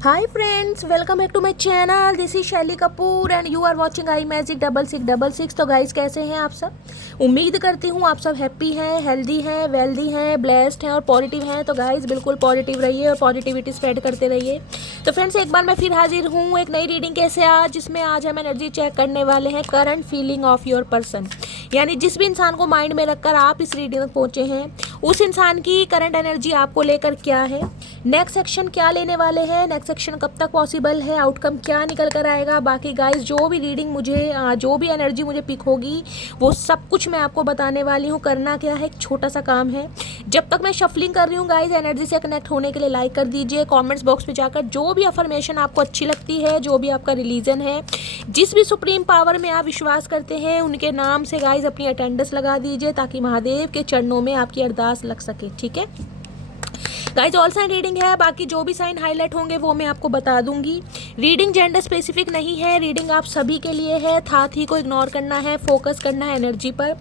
Hi friends, welcome back to my channel. This is शैली Kapoor and you are watching I magic 6666। तो guys कैसे हैं आप सब? उम्मीद करती हूँ आप सब हैप्पी हैं, हेल्दी हैं, वेल्दी हैं, ब्लेस्ड हैं और पॉजिटिव हैं। तो गाइस बिल्कुल पॉजिटिव रहिए और पॉजिटिविटी स्प्रेड करते रहिए। तो फ्रेंड्स एक बार मैं फिर हाजिर हूँ एक नई रीडिंग के साथ, जिसमें आज हम एनर्जी चेक करने वाले हैं current feeling of your person. यानी जिस भी इंसान को माइंड में रखकर आप इस रीडिंग तक पहुँचे हैं, उस इंसान की करंट एनर्जी आपको लेकर क्या है, नेक्स्ट सेक्शन क्या लेने वाले हैं, नेक्स्ट सेक्शन कब तक पॉसिबल है, आउटकम क्या निकल कर आएगा। बाकी गाइस जो भी रीडिंग मुझे जो भी एनर्जी मुझे पिक होगी वो सब कुछ मैं आपको बताने वाली हूँ। करना क्या है, एक छोटा सा काम है। जब तक मैं शफलिंग कर रही हूँ गाइस, एनर्जी से कनेक्ट होने के लिए लाइक कर दीजिए। कमेंट्स बॉक्स में जाकर जो भी अफर्मेशन आपको अच्छी लगती है, जो भी आपका रिलीजन है, जिस भी सुप्रीम पावर में आप विश्वास करते हैं, उनके नाम से गाइस अपनी अटेंडेंस लगा दीजिए, ताकि महादेव के चरणों में आपकी अरदास लग सके। ठीक है गाइज, ऑल साइन रीडिंग है। बाकी जो भी साइन हाईलाइट होंगे वो मैं आपको बता दूंगी। रीडिंग जेंडर स्पेसिफिक नहीं है, रीडिंग आप सभी के लिए है। थी को इग्नोर करना है, फोकस करना है एनर्जी पर।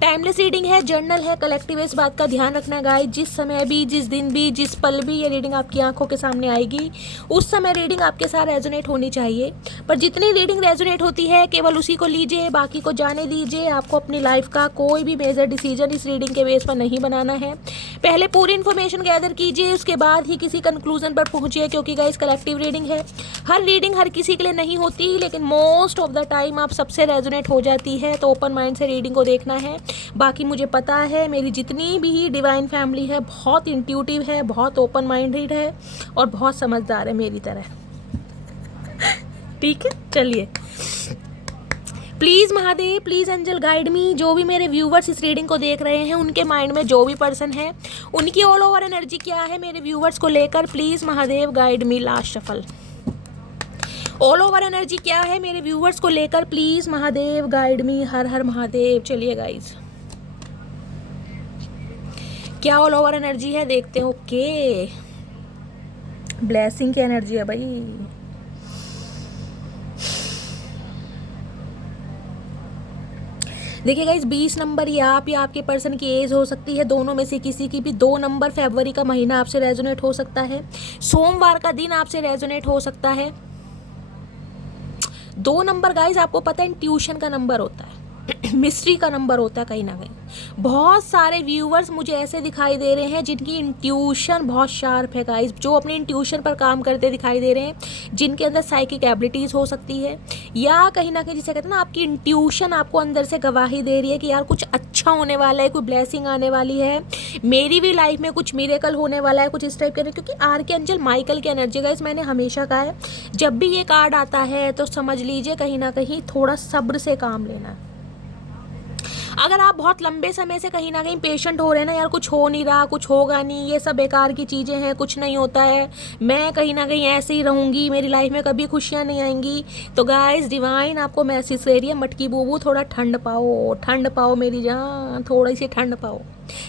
टाइमलेस रीडिंग है, जर्नल है, कलेक्टिव है, इस बात का ध्यान रखना है गाइज। जिस समय भी, जिस दिन भी, जिस पल भी ये रीडिंग आपकी आंखों के सामने आएगी, उस समय रीडिंग आपके साथ रेजोनेट होनी चाहिए। पर जितनी रीडिंग रेजोनेट होती है केवल उसी को लीजिए, बाकी को जाने दीजिए। आपको अपनी लाइफ का कोई भी मेजर डिसीजन इस रीडिंग के बेस पर नहीं बनाना है। पहले पूरी इन्फॉर्मेशन गैदर कीजिए, उसके बाद ही किसी कंक्लूजन पर पहुंचिए, क्योंकि गाइस कलेक्टिव रीडिंग है। हर रीडिंग हर किसी के लिए नहीं होती, लेकिन मोस्ट ऑफ द टाइम आप सबसे रेजोनेट हो जाती है। तो ओपन माइंड से रीडिंग को देखना है। बाकी मुझे पता है मेरी जितनी भी डिवाइन फैमिली है बहुत इंट्यूटिव है, बहुत ओपन माइंडेड है और बहुत समझदार है मेरी तरह। ठीक है, चलिए। Please Mahadev, please angel guide me. जो भी मेरे व्यूवर्स इस रीडिंग को देख रहे हैं, उनके माइंड में जो भी पर्सन है, उनकी ऑल ओवर एनर्जी क्या है मेरे व्यूवर्स को लेकर, please Mahadev guide me. Last shuffle. All over energy क्या है मेरे व्यूवर्स को लेकर, प्लीज़ महादेव गाइड मी। हर हर महादेव। चलिए गाइज, क्या ऑल ओवर एनर्जी है देखते हैं। ओके, ब्लेसिंग की एनर्जी है भाई। देखिए गाइस, 20 नंबर या आप या आपके पर्सन की एज हो सकती है, दोनों में से किसी की भी। 2 नंबर फरवरी का महीना आपसे रेजोनेट हो सकता है। सोमवार का दिन आपसे रेजोनेट हो सकता है। 2 नंबर गाइस आपको पता है इंट्यूशन का नंबर होता है, मिस्ट्री का नंबर होता है कहीं ना कहीं। बहुत सारे व्यूवर्स मुझे ऐसे दिखाई दे रहे हैं जिनकी इंट्यूशन बहुत शार्प है गाइस, जो अपने इंट्यूशन पर काम करते दिखाई दे रहे हैं, जिनके अंदर साइकिक एबिलिटीज़ हो सकती है, या कहीं ना कहीं जिसे कहते हैं ना, आपकी इंट्यूशन आपको अंदर से गवाही दे रही है कि यार कुछ अच्छा होने वाला है, कोई ब्लेसिंग आने वाली है, मेरी भी लाइफ में कुछ मिरेकल होने वाला है, कुछ इस टाइप के। क्योंकि आर्कएंजल माइकल की एनर्जी गाइस, मैंने हमेशा कहा है, जब भी ये कार्ड आता है तो समझ लीजिए कहीं ना कहीं थोड़ा सब्र से काम लेना है। अगर आप बहुत लंबे समय से कहीं ना कहीं पेशेंट हो रहे हैं ना, यार कुछ हो नहीं रहा, कुछ होगा नहीं, ये सब बेकार की चीज़ें हैं, कुछ नहीं होता है, मैं कहीं ना कहीं ऐसे ही रहूँगी, मेरी लाइफ में कभी खुशियाँ नहीं आएंगी, तो गाइस डिवाइन आपको मैसेज दे रही है, मटकी बूबू थोड़ा ठंड पाओ, ठंड पाओ मेरी जान, थोड़ी सी ठंड पाओ।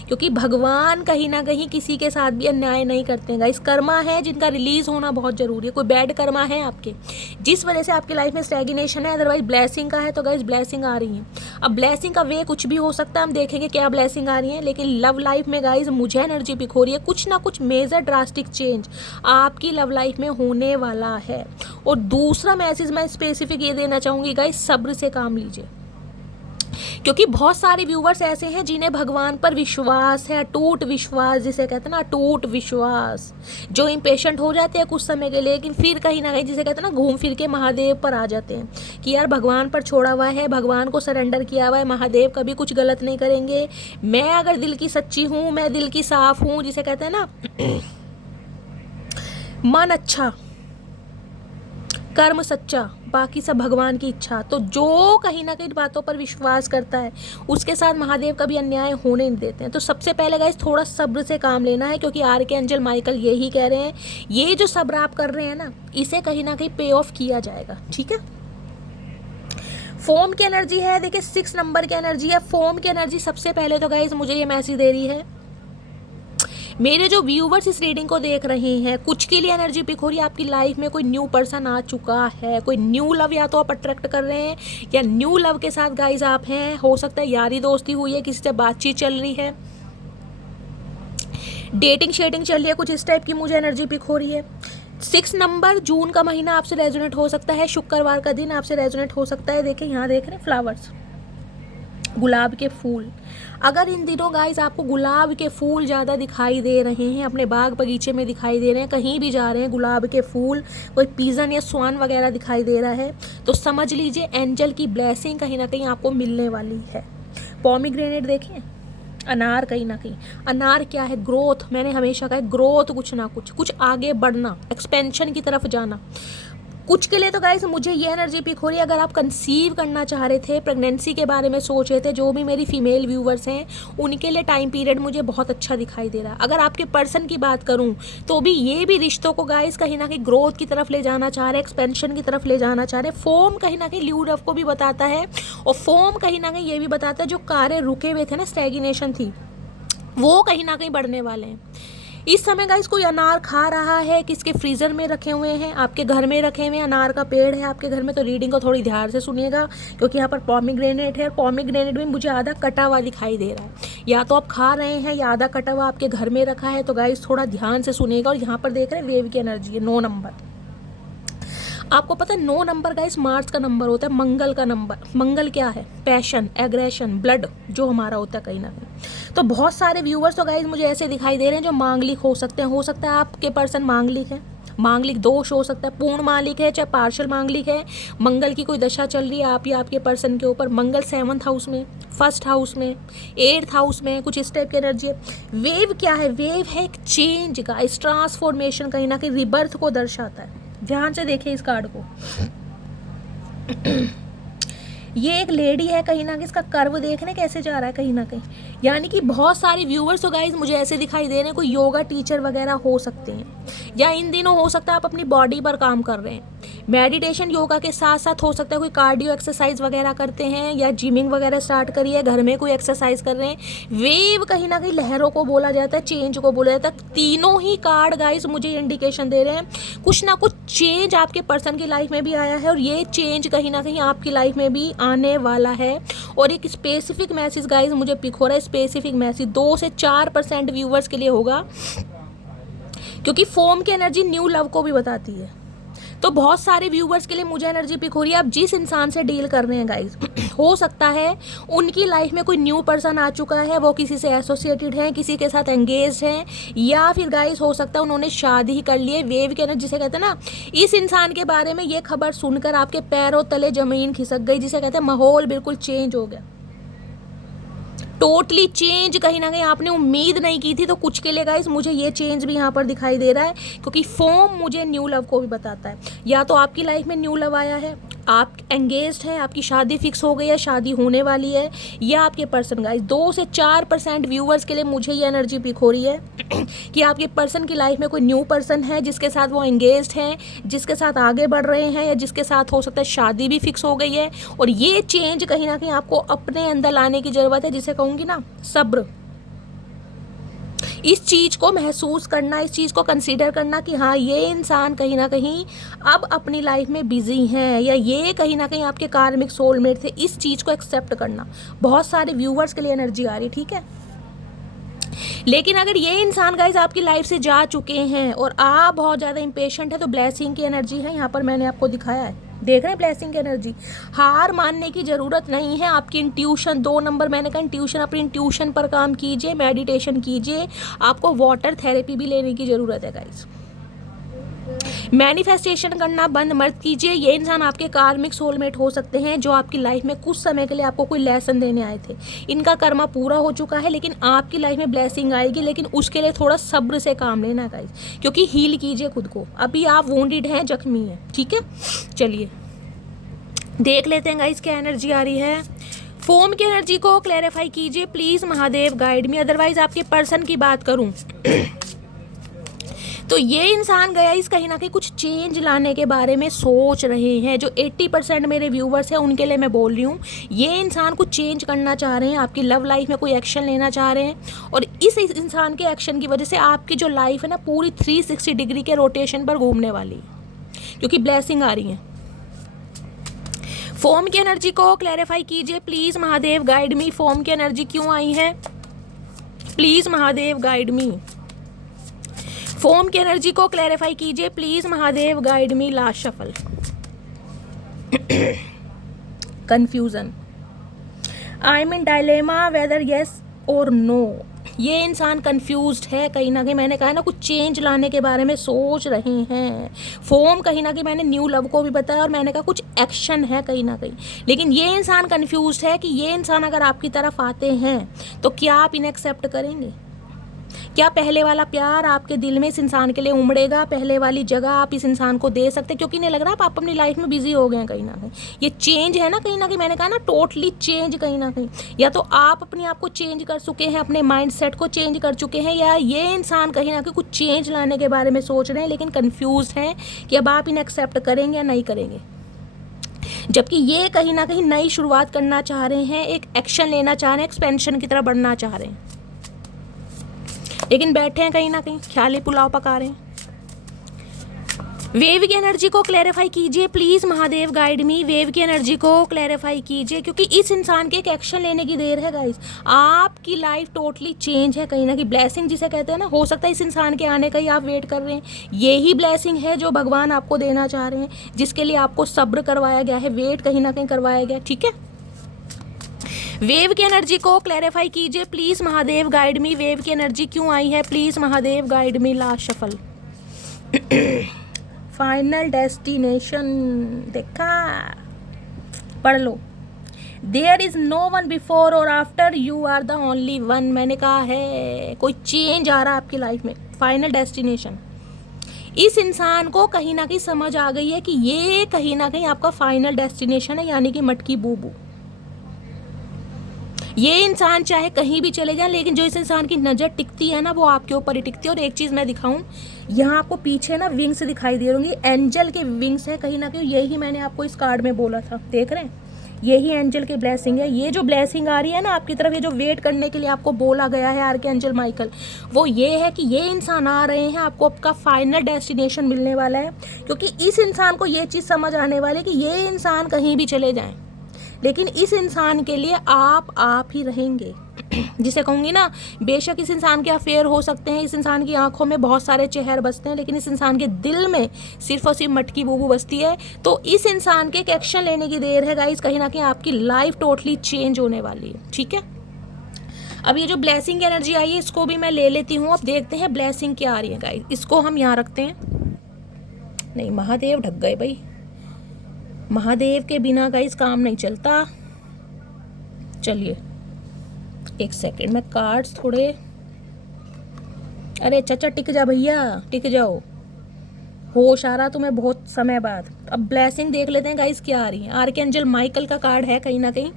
क्योंकि भगवान कहीं ना कहीं किसी के साथ भी अन्याय नहीं करते हैं गाइस। कर्मा है जिनका रिलीज होना बहुत ज़रूरी है। कोई बैड कर्मा है आपके, जिस वजह से आपकी लाइफ में स्टैग्नेशन है, अदरवाइज ब्लेसिंग का है तो गाइस ब्लेसिंग आ रही है। अब ब्लेसिंग का वे कुछ भी हो सकता है, हम देखेंगे क्या ब्लेसिंग आ रही है। लेकिन लव लाइफ में गाइस मुझे एनर्जी पिक हो रही है, कुछ ना कुछ मेजर ड्रास्टिक चेंज आपकी लव लाइफ में होने वाला है। और दूसरा मैसेज मैं स्पेसिफिक ये देना चाहूँगी गाइस, सब्र से काम लीजिए। क्योंकि बहुत सारे व्यूवर्स ऐसे हैं जिन्हें भगवान पर विश्वास है, अटूट विश्वास, जिसे कहते हैं ना अटूट विश्वास, जो इम्पेशेंट हो जाते हैं कुछ समय के लिए, लेकिन फिर कहीं ना कहीं जिसे कहते हैं ना घूम फिर के महादेव पर आ जाते हैं कि यार भगवान पर छोड़ा हुआ है, भगवान को सरेंडर किया हुआ है, महादेव कभी कुछ गलत नहीं करेंगे, मैं अगर दिल की सच्ची हूँ, मैं दिल की साफ हूँ, जिसे कहते हैं ना मन अच्छा, कर्म सच्चा, बाकी सब भगवान की इच्छा। तो जो कहीं ना कहीं बातों पर विश्वास करता है, उसके साथ महादेव कभी अन्याय होने नहीं देते हैं। तो सबसे पहले गाइस थोड़ा सब्र से काम लेना है, क्योंकि आर्कएंजल माइकल यही कह रहे हैं, ये जो सब्र आप कर रहे हैं ना, इसे कहीं ना कहीं पे ऑफ किया जाएगा। ठीक है, फोम की एनर्जी है। देखिए 6 नंबर की एनर्जी है, फोम की एनर्जी। सबसे पहले तो गाइस मुझे ये मैसेज दे रही है, मेरे जो व्यूवर्स इस रीडिंग को देख रहे हैं, कुछ के लिए एनर्जी पिक हो रही है, आपकी लाइफ में कोई न्यू पर्सन आ चुका है, कोई न्यू लव या तो आप अट्रैक्ट कर रहे हैं, या न्यू लव के साथ गाइस आप हैं। हो सकता है यारी दोस्ती हुई है, किसी से बातचीत चल रही है, डेटिंग शेटिंग चल रही है, कुछ इस टाइप की मुझे एनर्जी पिक हो रही है। 6 नंबर जून का महीना आपसे रेजोनेट हो सकता है, शुक्रवार का दिन आपसे रेजोनेट हो सकता है। देखें यहाँ देख रहे हैं फ्लावर्स, गुलाब के फूल। अगर इन दिनों गाइस आपको गुलाब के फूल ज़्यादा दिखाई दे रहे हैं, अपने बाग बगीचे में दिखाई दे रहे हैं, कहीं भी जा रहे हैं गुलाब के फूल, कोई पीजन या स्वान वगैरह दिखाई दे रहा है, तो समझ लीजिए एंजल की ब्लेसिंग कहीं ना कहीं आपको मिलने वाली है। पॉमीग्रेनेट देखें, अनार, कहीं ना कहीं अनार क्या है, ग्रोथ। मैंने हमेशा कहा ग्रोथ, कुछ ना कुछ आगे बढ़ना, एक्सपेंशन की तरफ जाना। कुछ के लिए तो गाइस मुझे ये एनर्जी पिक हो रही है, अगर आप कंसीव करना चाह रहे थे, प्रेगनेंसी के बारे में सोच रहे थे, जो भी मेरी फीमेल व्यूवर्स हैं उनके लिए टाइम पीरियड मुझे बहुत अच्छा दिखाई दे रहा है। अगर आपके पर्सन की बात करूं तो भी ये भी रिश्तों को गाइस कहीं ना कहीं ग्रोथ की तरफ ले जाना चाह रहे हैं, एक्सपेंशन की तरफ ले जाना चाह रहे हैं। फॉर्म कहीं ना कहीं ल्यू लव को भी बताता है, और फॉर्म कहीं ना कहीं ये भी बताता है जो कार्य रुके हुए थे ना, स्टैग्नेशन थी, वो कहीं ना कहीं बढ़ने वाले हैं। इस समय गाइस कोई अनार खा रहा है, किसके फ्रीजर में रखे हुए हैं, आपके घर में रखे हुए अनार का पेड़ है आपके घर में, तो रीडिंग को थोड़ी ध्यान से सुनिएगा, क्योंकि यहाँ पर पॉमीग्रेनेट है, और पॉमीग्रेनेट में मुझे आधा कटा हुआ दिखाई दे रहा है। या तो आप खा रहे हैं या आधा कटा हुआ आपके घर में रखा है, तो गाइस थोड़ा ध्यान से सुनिएगा। और यहाँ पर देख रहे हैं वेव की एनर्जी है 9 नंबर। आपको पता है 9 नंबर गाइस मार्स का नंबर होता है, मंगल का नंबर। मंगल क्या है, पैशन, एग्रेशन, ब्लड जो हमारा होता है कहीं ना कहीं। तो बहुत सारे व्यूवर्स तो गाइस मुझे ऐसे दिखाई दे रहे हैं जो मांगलिक हो सकते हैं। हो सकता है आपके पर्सन मांगलिक है, मांगलिक दोष हो सकता है, पूर्ण मांगलिक है चाहे पार्शियल मांगलिक है। मंगल की कोई दशा चल रही है आप या आपके पर्सन के ऊपर, मंगल 7th हाउस में, 1st हाउस में, 8th हाउस में, कुछ इस टाइप की एनर्जी है। वेव क्या है, वेव है एक चेंज का, इस ट्रांसफॉर्मेशन, कहीं ना कहीं रिबर्थ को दर्शाता है। ध्यान से देखिए इस कार्ड को। ये एक लेडी है, कहीं ना कहीं इसका कर्व देखने कैसे जा रहा है कहीं ना कहीं, यानी कि बहुत सारे व्यूवर्स तो गाइस मुझे ऐसे दिखाई दे रहे हैं, कोई योगा टीचर वगैरह हो सकते हैं, या इन दिनों हो सकता है आप अपनी बॉडी पर काम कर रहे हैं। मेडिटेशन योगा के साथ साथ हो सकता है कोई कार्डियो एक्सरसाइज वगैरह करते हैं, या जिमिंग वगैरह स्टार्ट करिए, घर में कोई एक्सरसाइज कर रहे हैं। वेव कहीं ना कहीं लहरों को बोला जाता है, चेंज को बोला जाता है। तीनों ही कार्ड गाइस मुझे इंडिकेशन दे रहे हैं कुछ ना कुछ चेंज आपके पर्सन की लाइफ में भी आया है, और ये चेंज कहीं ना कहीं आपकी लाइफ में भी आने वाला है। और एक स्पेसिफिक मैसेज गाइस मुझे पिक हो रहा है, स्पेसिफिक मैसेज 2 से 4% व्यूवर्स के लिए होगा, क्योंकि फॉर्म की एनर्जी न्यू लव को भी बताती है। तो बहुत सारे व्यूवर्स के लिए मुझे एनर्जी पिक हो रही है, आप जिस इंसान से डील कर रहे हैं गाइस, हो सकता है उनकी लाइफ में कोई न्यू पर्सन आ चुका है, वो किसी से एसोसिएटेड है, किसी के साथ एंगेज हैं, या फिर गाइस हो सकता है उन्होंने शादी ही कर ली है। वेव के एनर्जी जिसे कहते हैं ना, इस इंसान के बारे में ये खबर सुनकर आपके पैरों तले जमीन खिसक गई, जिसे कहते हैं माहौल बिल्कुल चेंज हो गया, टोटली चेंज। कहीं ना कहीं आपने उम्मीद नहीं की थी, तो कुछ के लिए गाइस मुझे ये चेंज भी यहाँ पर दिखाई दे रहा है, क्योंकि फॉर्म मुझे न्यू लव को भी बताता है। या तो आपकी लाइफ में न्यू लव आया है, आप एंगेज्ड हैं, आपकी शादी फिक्स हो गई है, शादी होने वाली है, या आपके पर्सन गाइस 2 से 4% व्यूवर्स के लिए मुझे ये एनर्जी पिक हो रही है कि आपके पर्सन की लाइफ में कोई न्यू पर्सन है जिसके साथ वो एंगेज्ड हैं, जिसके साथ आगे बढ़ रहे हैं, या जिसके साथ हो सकता है शादी भी फिक्स हो गई है। और ये चेंज कहीं ना कहीं आपको अपने अंदर लाने की ज़रूरत है, जिसे कहूँगी ना सब्र। इस चीज़ को महसूस करना, इस चीज़ को कंसीडर करना कि हाँ ये इंसान कहीं ना कहीं अब अपनी लाइफ में बिजी हैं, या ये कहीं ना कहीं आपके कार्मिक सोलमेट थे, इस चीज़ को एक्सेप्ट करना। बहुत सारे व्यूवर्स के लिए एनर्जी आ रही, ठीक है। लेकिन अगर ये इंसान गाइस आपकी लाइफ से जा चुके हैं और आप बहुत ज़्यादा इम्पेशेंट है, तो ब्लेसिंग की एनर्जी है, यहाँ पर मैंने आपको दिखाया है, देख रहे हैं ब्लेसिंग की एनर्जी। हार मानने की ज़रूरत नहीं है, आपकी इंट्यूशन 2 नंबर मैंने कहा, इंट्यूशन, अपनी इंट्यूशन पर काम कीजिए, मेडिटेशन कीजिए, आपको वाटर थेरेपी भी लेने की ज़रूरत है गाइस। मैनिफेस्टेशन करना बंद मत कीजिए। ये इंसान आपके कार्मिक सोलमेट हो सकते हैं, जो आपकी लाइफ में कुछ समय के लिए आपको कोई लेसन देने आए थे। इनका कर्मा पूरा हो चुका है, लेकिन आपकी लाइफ में ब्लेसिंग आएगी, लेकिन उसके लिए थोड़ा सब्र से काम लेना गाइस, क्योंकि हील कीजिए खुद को। अभी आप वोंडेड हैं, जख्मी हैं, ठीक है। चलिए देख लेते हैं गाइस क्या एनर्जी आ रही है। फॉर्म की एनर्जी को क्लैरिफाई कीजिए please, Mahadev guide me. Otherwise आपके पर्सन की बात करूँ तो ये इंसान गया इस कहीं ना कहीं कुछ चेंज लाने के बारे में सोच रहे हैं। जो 80% मेरे व्यूवर्स हैं उनके लिए मैं बोल रही हूँ, ये इंसान कुछ चेंज करना चाह रहे हैं, आपकी लव लाइफ में कोई एक्शन लेना चाह रहे हैं, और इस इंसान के एक्शन की वजह से आपकी जो लाइफ है ना पूरी 360 डिग्री के रोटेशन पर घूमने वाली, क्योंकि ब्लेसिंग आ रही है। फॉर्म की एनर्जी को क्लैरिफाई कीजिए please, Mahadev guide me. Form की एनर्जी क्यों आई है, please Mahadev guide me. Foam की एनर्जी को क्लैरिफाई कीजिए please Mahadev, guide me last shuffle. Confusion, I am in dilemma whether yes और नो। ये इंसान कंफ्यूज्ड है कहीं ना कहीं, मैंने कहा ना कुछ चेंज लाने के बारे में सोच रहे हैं। फोम कहीं ना कहीं मैंने न्यू लव को भी बताया और मैंने कहा कुछ एक्शन है कहीं ना कहीं, लेकिन ये इंसान कंफ्यूज्ड है कि ये इंसान अगर आपकी तरफ आते हैं तो क्या आप इन्हें एक्सेप्ट करेंगे? क्या पहले वाला प्यार आपके दिल में इस इंसान के लिए उमड़ेगा? पहले वाली जगह आप इस इंसान को दे सकते हैं? क्योंकि नहीं लग रहा आप अपनी लाइफ में बिजी हो गए हैं कहीं ना कहीं। ये चेंज है ना कहीं ना कहीं, मैंने कहा ना टोटली चेंज कहीं ना कहीं। या तो आप अपने आप को चेंज कर चुके हैं, अपने माइंड सेट को चेंज कर चुके हैं, या ये इंसान कहीं ना कहीं कुछ चेंज लाने के बारे में सोच रहे हैं लेकिन कन्फ्यूज हैं कि अब आप इन्हें एक्सेप्ट करेंगे या नहीं करेंगे। जबकि ये कहीं ना कहीं नई शुरुआत करना चाह रहे हैं, एक एक्शन लेना चाह रहे हैं, एक्सपेंशन की तरफ बढ़ना चाह रहे हैं, लेकिन बैठे हैं कहीं ना कहीं ख्याली पुलाव पका रहे हैं। वेव की एनर्जी को क्लैरिफाई कीजिए please Mahadev, guide me. Wave की एनर्जी को क्लैरिफाई कीजिए क्योंकि इस इंसान के एक एक्शन लेने की देर है गाइस। आपकी लाइफ टोटली चेंज है कहीं ना कहीं। ब्लेसिंग जिसे कहते हैं ना, हो सकता है इस इंसान के आने का ही आप वेट कर रहे हैं। यही ब्लेसिंग है जो भगवान आपको देना चाह रहे हैं, जिसके लिए आपको सब्र करवाया गया है, वेट कहीं ना कहीं करवाया गया, ठीक है। वेव की एनर्जी को क्लैरिफाई कीजिए please Mahadev, guide me. Wave की एनर्जी क्यों आई है please Mahadev, guide me last shuffle. Final destination देखा, पढ़ लो। There is no one before or after, you are the only one. मैंने कहा है कोई चेंज आ रहा है आपकी लाइफ में। फाइनल डेस्टिनेशन, इस इंसान को कहीं ना कहीं समझ आ गई है कि ये कहीं ना कहीं आपका फाइनल डेस्टिनेशन है, यानी कि मटकी बूबू। ये इंसान चाहे कहीं भी चले जाए, लेकिन जो इस इंसान की नज़र टिकती है ना वो आपके ऊपर ही टिकती है। और एक चीज़ मैं दिखाऊं, यहाँ आपको पीछे ना विंग्स दिखाई दे रही, एंजल के विंग्स है कहीं ना कहीं। यही मैंने आपको इस कार्ड में बोला था, देख रहे हैं, यही एंजल की ब्लेसिंग है। ये जो ब्लेसिंग आ रही है ना आपकी तरफ, ये जो वेट करने के लिए आपको बोला गया है आर्कएंजल माइकल, वो ये है कि ये इंसान आ रहे हैं, आपको आपका फाइनल डेस्टिनेशन मिलने वाला है। क्योंकि इस इंसान को ये चीज़ समझ आने वाली है कि ये इंसान कहीं भी चले जाएं, लेकिन इस इंसान के लिए आप ही रहेंगे। जिसे कहूँगी ना, बेशक इस इंसान के अफेयर हो सकते हैं, इस इंसान की आंखों में बहुत सारे चेहरे बसते हैं, लेकिन इस इंसान के दिल में सिर्फ और सिर्फ मटकी बूबू बसती है। तो इस इंसान के एक एक्शन लेने की देर है गाइस, कहीं ना कहीं आपकी लाइफ टोटली चेंज होने वाली है, ठीक है। अब ये जो ब्लेसिंग की एनर्जी आई है इसको भी मैं ले लेती हूँ। अब देखते हैं ब्लेसिंग क्या आ रही है गाइस। इसको हम यहाँ रखते हैं। नहीं, महादेव ढक गए भाई, महादेव के बिना गाइस काम नहीं चलता। चलिए एक सेकंड में कार्ड्स थोड़े, अरे चाचा टिक जा भैया, टिक जाओ, होश आ रहा तुम्हें बहुत समय बाद। अब ब्लेसिंग देख लेते हैं गाइस क्या आ रही है। आर्कएंजल माइकल का कार्ड है कहीं ना कहीं,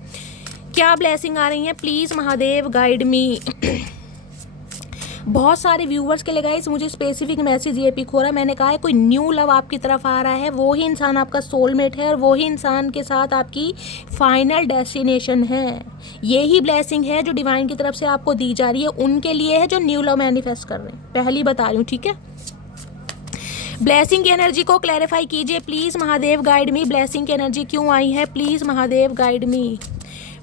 क्या ब्लेसिंग आ रही है प्लीज महादेव, गाइड मी। बहुत सारे व्यूवर्स के लिए गाइस मुझे स्पेसिफिक मैसेज ये पिक हो रहा है। मैंने कहा है कोई न्यू लव आपकी तरफ आ रहा है, वो ही इंसान आपका सोलमेट है और वो ही इंसान के साथ आपकी फाइनल डेस्टिनेशन है। यही ब्लेसिंग है जो डिवाइन की तरफ से आपको दी जा रही है, उनके लिए है जो न्यू लव मैनिफेस्ट कर रहे हैं। पहली बता रही हूँ, ठीक है। ब्लेसिंग की एनर्जी को क्लैरिफाई कीजिए please Mahadev, guide me. Blessing की एनर्जी क्यों आई है please Mahadev, guide me.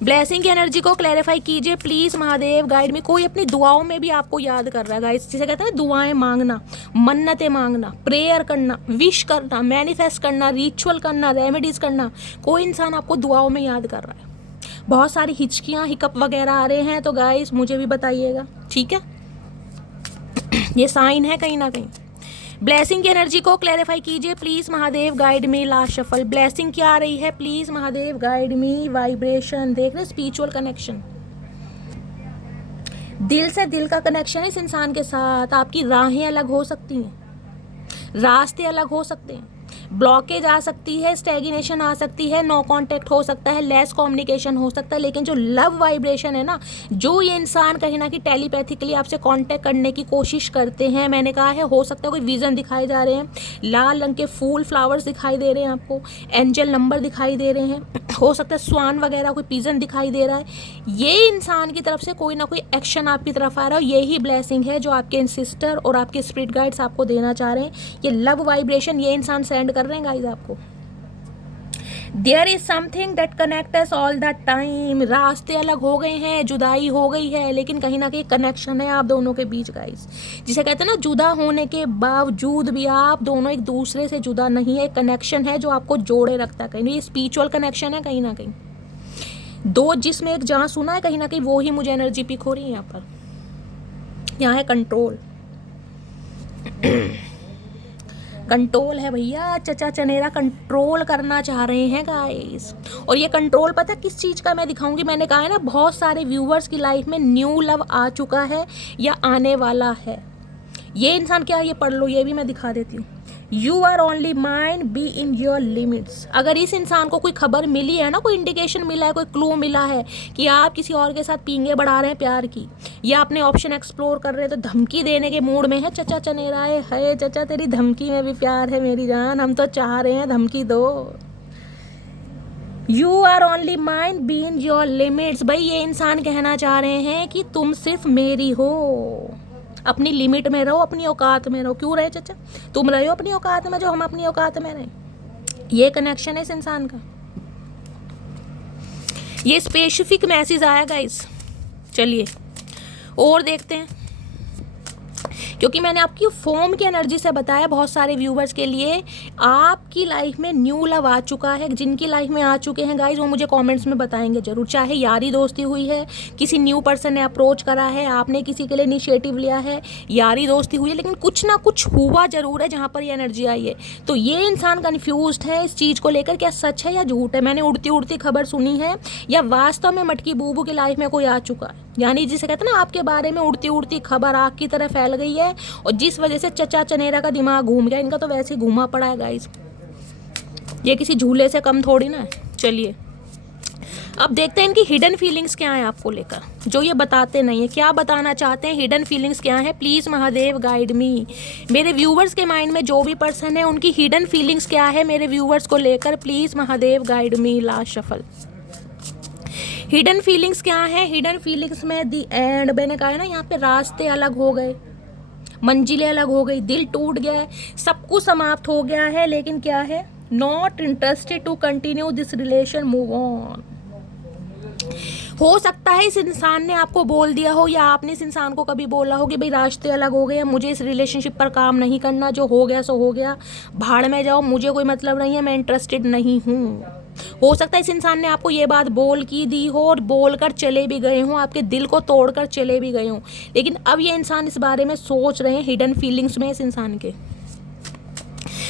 Blessing की एनर्जी को क्लैरिफाई कीजिए प्लीज महादेव, गाइड में। कोई अपनी दुआओं में भी आपको याद कर रहा है गाइस, जिसे कहते हैं दुआएं मांगना, मन्नतें मांगना, प्रेयर करना, विश करना, मैनिफेस्ट करना, रिचुअल करना, रेमेडीज करना। कोई इंसान आपको दुआओं में याद कर रहा है। बहुत सारी हिचकियाँ, हिकअप वगैरह आ रहे हैं तो गाइस मुझे भी बताइएगा, ठीक है। ये साइन है कहीं ना कहीं। ब्लेसिंग की एनर्जी को क्लैरिफाई कीजिए please Mahadev, guide me last shuffle. Blessing क्या आ रही है please Mahadev, guide me. Vibration देख रहे, स्पिरिचुअल कनेक्शन, दिल से दिल का कनेक्शन है इस इंसान के साथ। आपकी राहें अलग हो सकती हैं, रास्ते अलग हो सकते हैं, ब्लॉकेज आ सकती है, स्टैग्नेशन आ सकती है, नो कांटेक्ट हो सकता है, लेस कम्युनिकेशन हो सकता है, लेकिन जो लव वाइब्रेशन है ना, जो ये इंसान कहीं ना कहीं टेलीपैथिकली आपसे कांटेक्ट करने की कोशिश करते हैं। मैंने कहा है हो सकता है कोई विजन दिखाए जा रहे हैं, लाल रंग के फूल फ्लावर्स दिखाई दे रहे हैं आपको, एंजल नंबर दिखाई दे रहे हैं, हो सकता है स्वान वगैरह कोई पिजन दिखाई दे रहा है। ये इंसान की तरफ से कोई ना कोई एक्शन आपकी तरफ आ रहा है, यही ब्लेसिंग है जो आपके एंसेस्टर और आपके स्पिरिट गाइड्स आपको देना चाह रहे हैं। ये लव वाइब्रेशन ये इंसान सेंड कर रहे हैं गाइस आपको। There is something that connect us all the time. रास्ते अलग हो गए हैं, जुदाई हो गई है, लेकिन कहीं ना कहीं कनेक्शन है आप दोनों के बीच गाइस। जिसे कहते हैं ना, जुदा होने के बावजूद भी आप दोनों एक दूसरे से जुदा नहीं है, कनेक्शन है जो आपको जोड़े रखता है। कहीं ये स्पिरिचुअल कनेक्शन है, कहीं ना कहीं दो जिसमें एक जहाँ सुना है, कहीं ना कहीं वो ही मुझे एनर्जी पिक हो रही है। यहाँ पर यहाँ है कंट्रोल। कंट्रोल है भैया, चचा चनेरा कंट्रोल करना चाह रहे हैं गाइस। और ये कंट्रोल पता है किस चीज़ का मैं दिखाऊंगी। मैंने कहा है ना, बहुत सारे व्यूवर्स की लाइफ में न्यू लव आ चुका है या आने वाला है। ये इंसान क्या है, ये पढ़ लो, ये भी मैं दिखा देती हूँ। You are only mind, be in your limits. अगर इस इंसान को कोई खबर मिली है ना, कोई इंडिकेशन मिला है, कोई क्लू मिला है कि आप किसी और के साथ पींगे बढ़ा रहे हैं प्यार की, या अपने ऑप्शन एक्सप्लोर कर रहे हैं, तो धमकी देने के मूड में है चचा चनेरा है चचा तेरी धमकी में भी प्यार है मेरी जान, हम तो चाह रहे हैं धमकी दो। You are only mind, be in your limits. भाई ये इंसान कहना चाह रहे हैं कि तुम सिर्फ मेरी हो, अपनी लिमिट में रहो, अपनी औकात में रहो। क्यों रहे चचा, तुम रहे हो अपनी औकात में जो हम अपनी औकात में रहे। ये कनेक्शन है इस इंसान का। ये स्पेसिफिक मैसेज आया गाइस। चलिए और देखते हैं, क्योंकि मैंने आपकी फॉर्म की एनर्जी से बताया बहुत सारे व्यूवर्स के लिए आपकी लाइफ में न्यू लव आ चुका है। जिनकी लाइफ में आ चुके हैं गाइज, वो मुझे कमेंट्स में बताएंगे जरूर। चाहे यारी दोस्ती हुई है, किसी न्यू पर्सन ने अप्रोच करा है, आपने किसी के लिए इनिशिएटिव लिया है, यारी दोस्ती हुई है, लेकिन कुछ ना कुछ हुआ जरूर है जहाँ पर ये एनर्जी आई है। तो ये इंसान कन्फ्यूज्ड है इस चीज़ को लेकर, क्या सच है या झूठ है। मैंने उड़ती उड़ती खबर सुनी है या वास्तव में मटकी बूबू की लाइफ में कोई आ चुका है। यानी जिसे कहते हैं ना, आपके बारे में उड़ती उड़ती खबर आग की तरह फैल गई है, और जिस वजह से चचा चनेरा का दिमाग घूम गया। इनका तो वैसे ही घूमा पड़ा है गाइस, ये किसी झूले से कम थोड़ी ना है। चलिए अब देखते हैं इनकी हिडन फीलिंग्स क्या है आपको लेकर, जो ये बताते नहीं है। क्या बताना चाहते हैं, हिडन फीलिंग्स क्या है। Please Mahadev guide me. मेरे व्यूवर्स के माइंड में जो भी पर्सन है, उनकी हिडन फीलिंग्स क्या है मेरे व्यूवर्स को लेकर। Please Mahadev guide me. Last shuffle. Hidden feelings क्या है। हिडन फीलिंग्स में दी एंड, मैंने कहा है ना, यहाँ पे रास्ते अलग हो गए, मंजिलें अलग हो गई, दिल टूट गया है, सब कुछ समाप्त हो गया है, लेकिन क्या है, not interested to continue this relation, move on. हो सकता है इस इंसान ने आपको बोल दिया हो, या आपने इस इंसान को कभी बोला हो कि भाई रास्ते अलग हो गए, मुझे इस रिलेशनशिप पर काम नहीं करना, जो हो गया सो हो गया, भाड़ में जाओ, मुझे कोई मतलब नहीं है, मैं इंटरेस्टेड नहीं हूँ। हो सकता है इस इंसान ने आपको ये बात बोल की दी हो और बोल कर चले भी गए हों, आपके दिल को तोड़ कर चले भी गए हों, लेकिन अब ये इंसान इस बारे में सोच रहे हैं, हिडन फीलिंग्स में इस इंसान के।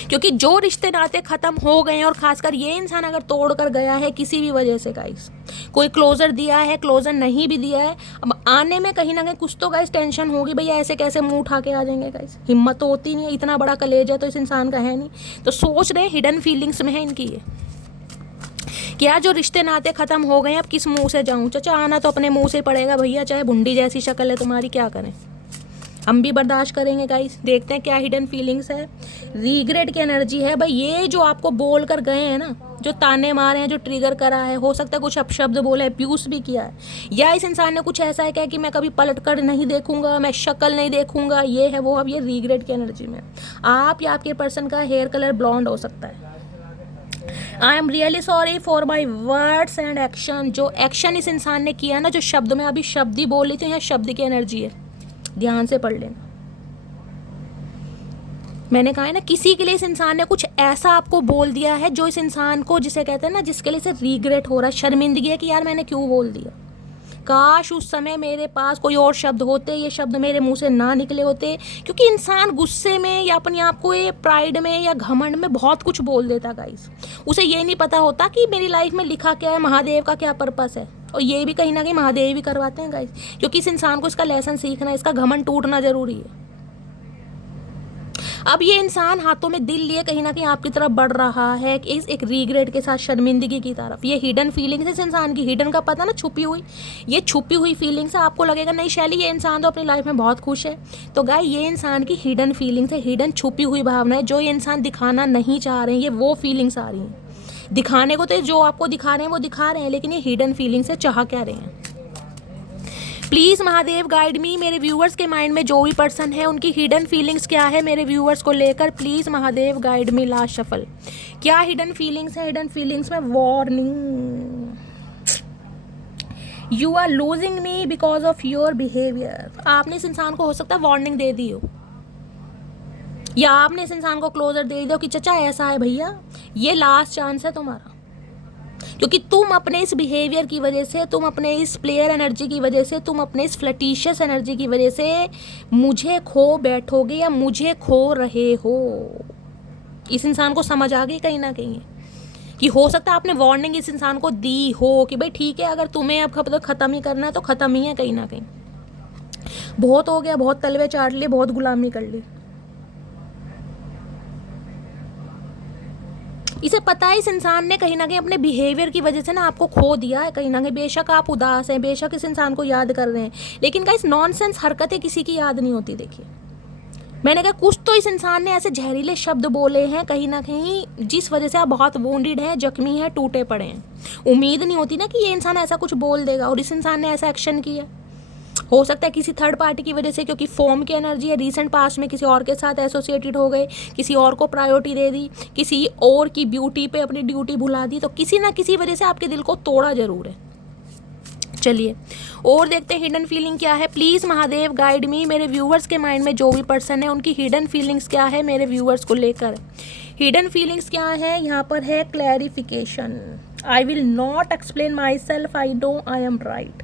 क्योंकि जो रिश्ते नाते ख़त्म हो गए हैं, और ख़ासकर ये इंसान अगर तोड़ कर गया है किसी भी वजह से गाइस, कोई क्लोजर दिया है, क्लोजर नहीं भी दिया है, अब आने में कहीं ना कहीं कुछ तो गाइस टेंशन होगी। भैया ऐसे कैसे मुंह उठा के आ जाएंगे गाइस, हिम्मत तो होती नहीं है, इतना बड़ा कलेज है तो इस इंसान का है नहीं। तो सोच रहे हैं हिडन फीलिंग्स में है इनकी ये, क्या जो रिश्ते नाते ख़त्म हो गए हैं, अब किस मुंह से जाऊँ। चाचा आना तो अपने मुंह से पड़ेगा भैया, चाहे भुंडी जैसी शक्ल है तुम्हारी, क्या करें, हम भी बर्दाश्त करेंगे गाइस। देखते हैं क्या हिडन फीलिंग्स है। रीग्रेट की एनर्जी है भाई, ये जो आपको बोल कर गए हैं ना, जो ताने मारे हैं, जो ट्रिगर करा है, हो सकता है कुछ अपशब्द बोले, अब्यूज भी किया है, या इस इंसान ने कुछ ऐसा है क्या कि मैं कभी पलट कर नहीं देखूंगा, मैं शक्ल नहीं देखूंगा, ये है वो। अब ये रीग्रेट की एनर्जी में आप या आपके पर्सन का हेयर कलर ब्लॉन्ड हो सकता है। I am really sorry for my words and action. जो एक्शन इस इंसान ने किया ना, जो शब्द में अभी शब्द ही बोल रही थी, यहाँ शब्द की एनर्जी है, ध्यान से पढ़ लेना। मैंने कहा है ना, किसी के लिए इस इंसान ने कुछ ऐसा आपको बोल दिया है जो इस इंसान को, जिसे कहते हैं ना, जिसके लिए इसे रीग्रेट हो रहा है, शर्मिंदगी है कि यार मैंने क्यों बोल दिया, काश उस समय मेरे पास कोई और शब्द होते, ये शब्द मेरे मुंह से ना निकले होते। क्योंकि इंसान गुस्से में या अपने आप को ये प्राइड में या घमंड में बहुत कुछ बोल देता गाइस। उसे ये नहीं पता होता कि मेरी लाइफ में लिखा क्या है, महादेव का क्या पर्पस है। और ये भी कहीं ना कहीं महादेव भी करवाते हैं गाइस, क्योंकि इस इंसान को इसका लेसन सीखना, इसका घमंड टूटना जरूरी है। अब ये इंसान हाथों में दिल लिए कहीं ना कहीं आपकी तरफ बढ़ रहा है, एक रीग्रेट के साथ, शर्मिंदगी की तरफ। ये हिडन फीलिंग्स है इस इंसान की, हिडन का पता ना, छुपी हुई, ये छुपी हुई फीलिंग्स है। आपको लगेगा नहीं शैली, ये इंसान तो अपनी लाइफ में बहुत खुश है, तो गाय ये इंसान की हिडन फीलिंग्स है, हिडन छुपी हुई भावना है, जो ये इंसान दिखाना नहीं चाह रहे हैं। ये वो फीलिंग्स आ रही हैं, दिखाने को तो जो आपको दिखा रहे हैं वो दिखा रहे हैं, लेकिन ये हिडन फीलिंग्स है, चाह क्या रहे हैं। प्लीज़ महादेव गाइड मी, मेरे व्यूअर्स के माइंड में जो भी पर्सन है उनकी हिडन फीलिंग्स क्या है मेरे व्यूअर्स को लेकर, please Mahadev guide me. Last shuffle, क्या हिडन फीलिंग्स है? हिडन फीलिंग्स में warning, you are losing me because of your behaviour. आपने इस इंसान को हो सकता है वार्निंग दे दी हो, या आपने इस इंसान को क्लोजर दे दिया कि चचा ऐसा है भैया, ये लास्ट चांस है तुम्हारा, क्योंकि तुम अपने इस बिहेवियर की वजह से, तुम अपने इस प्लेयर एनर्जी की वजह से, तुम अपने इस फ्लर्टिशियस एनर्जी की वजह से मुझे खो बैठोगे या मुझे खो रहे हो। इस इंसान को समझ आ गई कहीं ना कहीं कि हो सकता है आपने वार्निंग इस इंसान को दी हो कि भाई ठीक है, अगर तुम्हें अब तो ख़त्म ही करना है तो ख़त्म ही है, कहीं ना कहीं बहुत हो गया, बहुत तलवे चाट लिए, बहुत गुलामी कर ली। इसे पता है इस इंसान ने कहीं ना कहीं अपने बिहेवियर की वजह से ना आपको खो दिया है कहीं ना कहीं। बेशक आप उदास हैं, बेशक इस इंसान को याद कर रहे हैं, लेकिन गाइस नॉनसेंस हरकतें किसी की याद नहीं होती। देखिए मैंने कहा कुछ तो इस इंसान ने ऐसे जहरीले शब्द बोले हैं कहीं ना कहीं जिस वजह से आप बहुत वोंडेड हैं, जख्मी हैं, टूटे पड़े हैं। उम्मीद नहीं होती ना कि ये इंसान ऐसा कुछ बोल देगा, और इस इंसान ने ऐसा एक्शन किया। हो सकता है किसी थर्ड पार्टी की वजह से, क्योंकि फॉर्म की एनर्जी है, रीसेंट पास्ट में किसी और के साथ एसोसिएटेड हो गए, किसी और को प्रायोरिटी दे दी, किसी और की ब्यूटी पे अपनी ड्यूटी भुला दी, तो किसी ना किसी वजह से आपके दिल को तोड़ा जरूर है। चलिए और देखते हैं हिडन फीलिंग क्या है। प्लीज़ महादेव गाइड मी, मेरे व्यूअर्स के माइंड में जो भी पर्सन है उनकी हिडन फीलिंग्स क्या है मेरे व्यूअर्स को लेकर। हिडन फीलिंग्स क्या है यहाँ पर है clarification. I will not explain my self, I know I am right.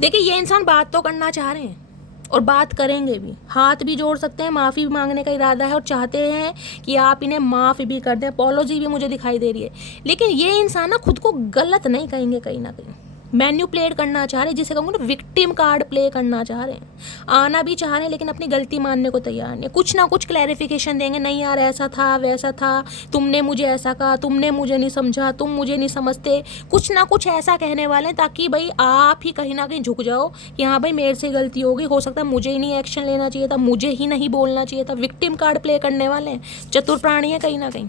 देखिए ये इंसान बात तो करना चाह रहे हैं और बात करेंगे भी, हाथ भी जोड़ सकते हैं, माफ़ी भी मांगने का इरादा है और चाहते हैं कि आप इन्हें माफ़ भी कर दें, अपॉलॉजी भी मुझे दिखाई दे रही है। लेकिन ये इंसान ना खुद को गलत नहीं कहेंगे, कहीं ना कहीं मैन्युपुलेट करना चाह रहे हैं, जिसे कहूँगा ना विक्टिम कार्ड प्ले करना चाह रहे हैं, आना भी चाह रहे हैं लेकिन अपनी गलती मानने को तैयार नहीं। कुछ ना कुछ क्लैरिफिकेशन देंगे, नहीं यार ऐसा था वैसा था, तुमने मुझे ऐसा कहा, तुमने मुझे नहीं समझा, तुम मुझे नहीं समझते, कुछ ना कुछ ऐसा कहने वाले हैं ताकि भाई आप ही कहीं ना कहीं झुक जाओ कि हाँ भाई मेरे से गलती हो गई, हो सकता है मुझे ही नहीं एक्शन लेना चाहिए था, मुझे ही नहीं बोलना चाहिए था। विक्टिम कार्ड प्ले करने वाले हैं, चतुर प्राणी है कहीं ना कहीं।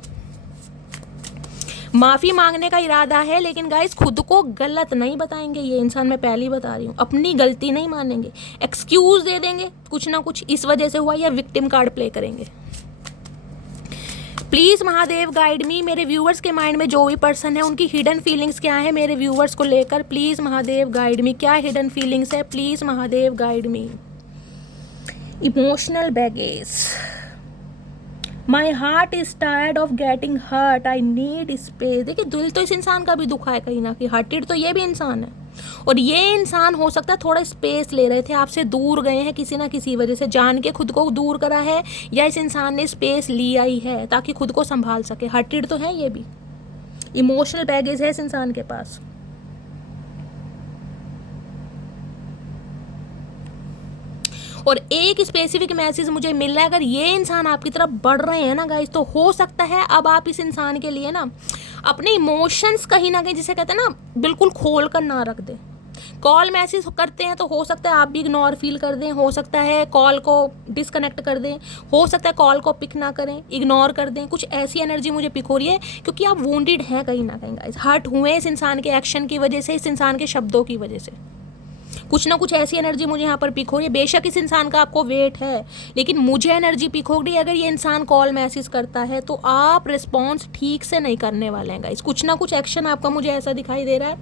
माफ़ी मांगने का इरादा है लेकिन गाइस खुद को गलत नहीं बताएंगे ये इंसान, मैं पहले ही बता रही हूँ, अपनी गलती नहीं मानेंगे, एक्सक्यूज़ दे देंगे कुछ ना कुछ इस वजह से हुआ, या विक्टिम कार्ड प्ले करेंगे। प्लीज़ महादेव गाइड मी, मेरे व्यूअर्स के माइंड में जो भी पर्सन है उनकी हिडन फीलिंग्स क्या है मेरे व्यूअर्स को लेकर। प्लीज़ महादेव गाइड मी, क्या हिडन फीलिंग्स है, please Mahadev guide me. Emotional baggage, my heart is tired of getting hurt, I need space. देखिए दिल तो इस इंसान का भी दुखा है कहीं ना कहीं, हार्टेड तो ये भी इंसान है, और ये इंसान हो सकता है थोड़ा स्पेस ले रहे थे, आपसे दूर गए हैं किसी ना किसी वजह से, जान के खुद को दूर करा है, या इस इंसान ने स्पेस लिया ही है ताकि खुद को संभाल सके। हार्टेड तो है ये भी, इमोशनल बैगेज है इस इंसान के पास। और एक स्पेसिफिक मैसेज मुझे मिल रहा है, अगर ये इंसान आपकी तरफ बढ़ रहे हैं ना गाइस, तो हो सकता है अब आप इस इंसान के लिए ना अपने इमोशंस कहीं ना कहीं, जिसे कहते हैं ना, बिल्कुल खोल कर ना रख दें। कॉल मैसेज करते हैं तो हो सकता है आप भी इग्नोर फील कर दें, हो सकता है कॉल को डिसकनेक्ट कर दें, हो सकता है कॉल को पिक ना करें, इग्नोर कर दें। कुछ ऐसी एनर्जी मुझे पिक हो रही है क्योंकि आप वोंडेड हैं कहीं ना कहीं गाइस, हर्ट हुए इस इंसान के एक्शन की वजह से, इस इंसान के शब्दों की वजह से। कुछ ना कुछ ऐसी एनर्जी मुझे यहाँ पर पिक हो रही है। बेशक इस इंसान का आपको वेट है, लेकिन मुझे एनर्जी पिक हो रही है, अगर ये इंसान कॉल मैसेज करता है तो आप रिस्पॉन्स ठीक से नहीं करने वाले हैं गाइस। कुछ ना कुछ एक्शन आपका मुझे ऐसा दिखाई दे रहा है।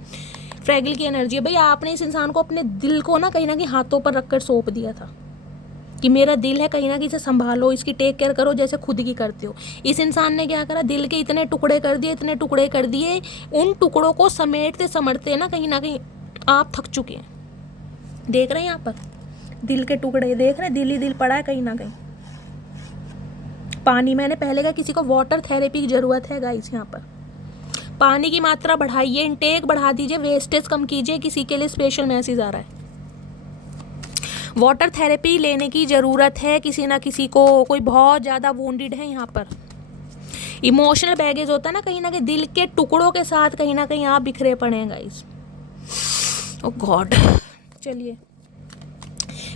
फ्रैगल की एनर्जी है भाई, आपने इस इंसान को अपने दिल को ना कहीं हाथों पर रखकर सौंप दिया था कि मेरा दिल है, कहीं ना कहीं से संभालो, इसकी टेक केयर करो जैसे खुद की करते हो। इस इंसान ने क्या करा, दिल के इतने टुकड़े कर दिए, इतने टुकड़े कर दिए, उन टुकड़ों को समेटते समटते ना कहीं आप थक चुके हैं। देख रहे हैं यहाँ पर दिल के टुकड़े, देख रहे हैं, दिल ही दिल पड़ा है कहीं ना कहीं। पानी, मैंने पहले कहा किसी को वाटर थेरेपी की ज़रूरत है गाइस। यहाँ पर पानी की मात्रा बढ़ाइए, इनटेक बढ़ा दीजिए, वेस्टेज कम कीजिए। किसी के लिए स्पेशल मैसेज आ रहा है, वाटर थेरेपी लेने की ज़रूरत है किसी ना किसी को, कोई बहुत ज़्यादा वोंडेड है यहाँ पर। इमोशनल बैगेज होता है ना कहीं दिल के टुकड़ों के साथ कहीं ना कहीं आप बिखरे पड़े हैं गाइस। ओह गॉड। चलिए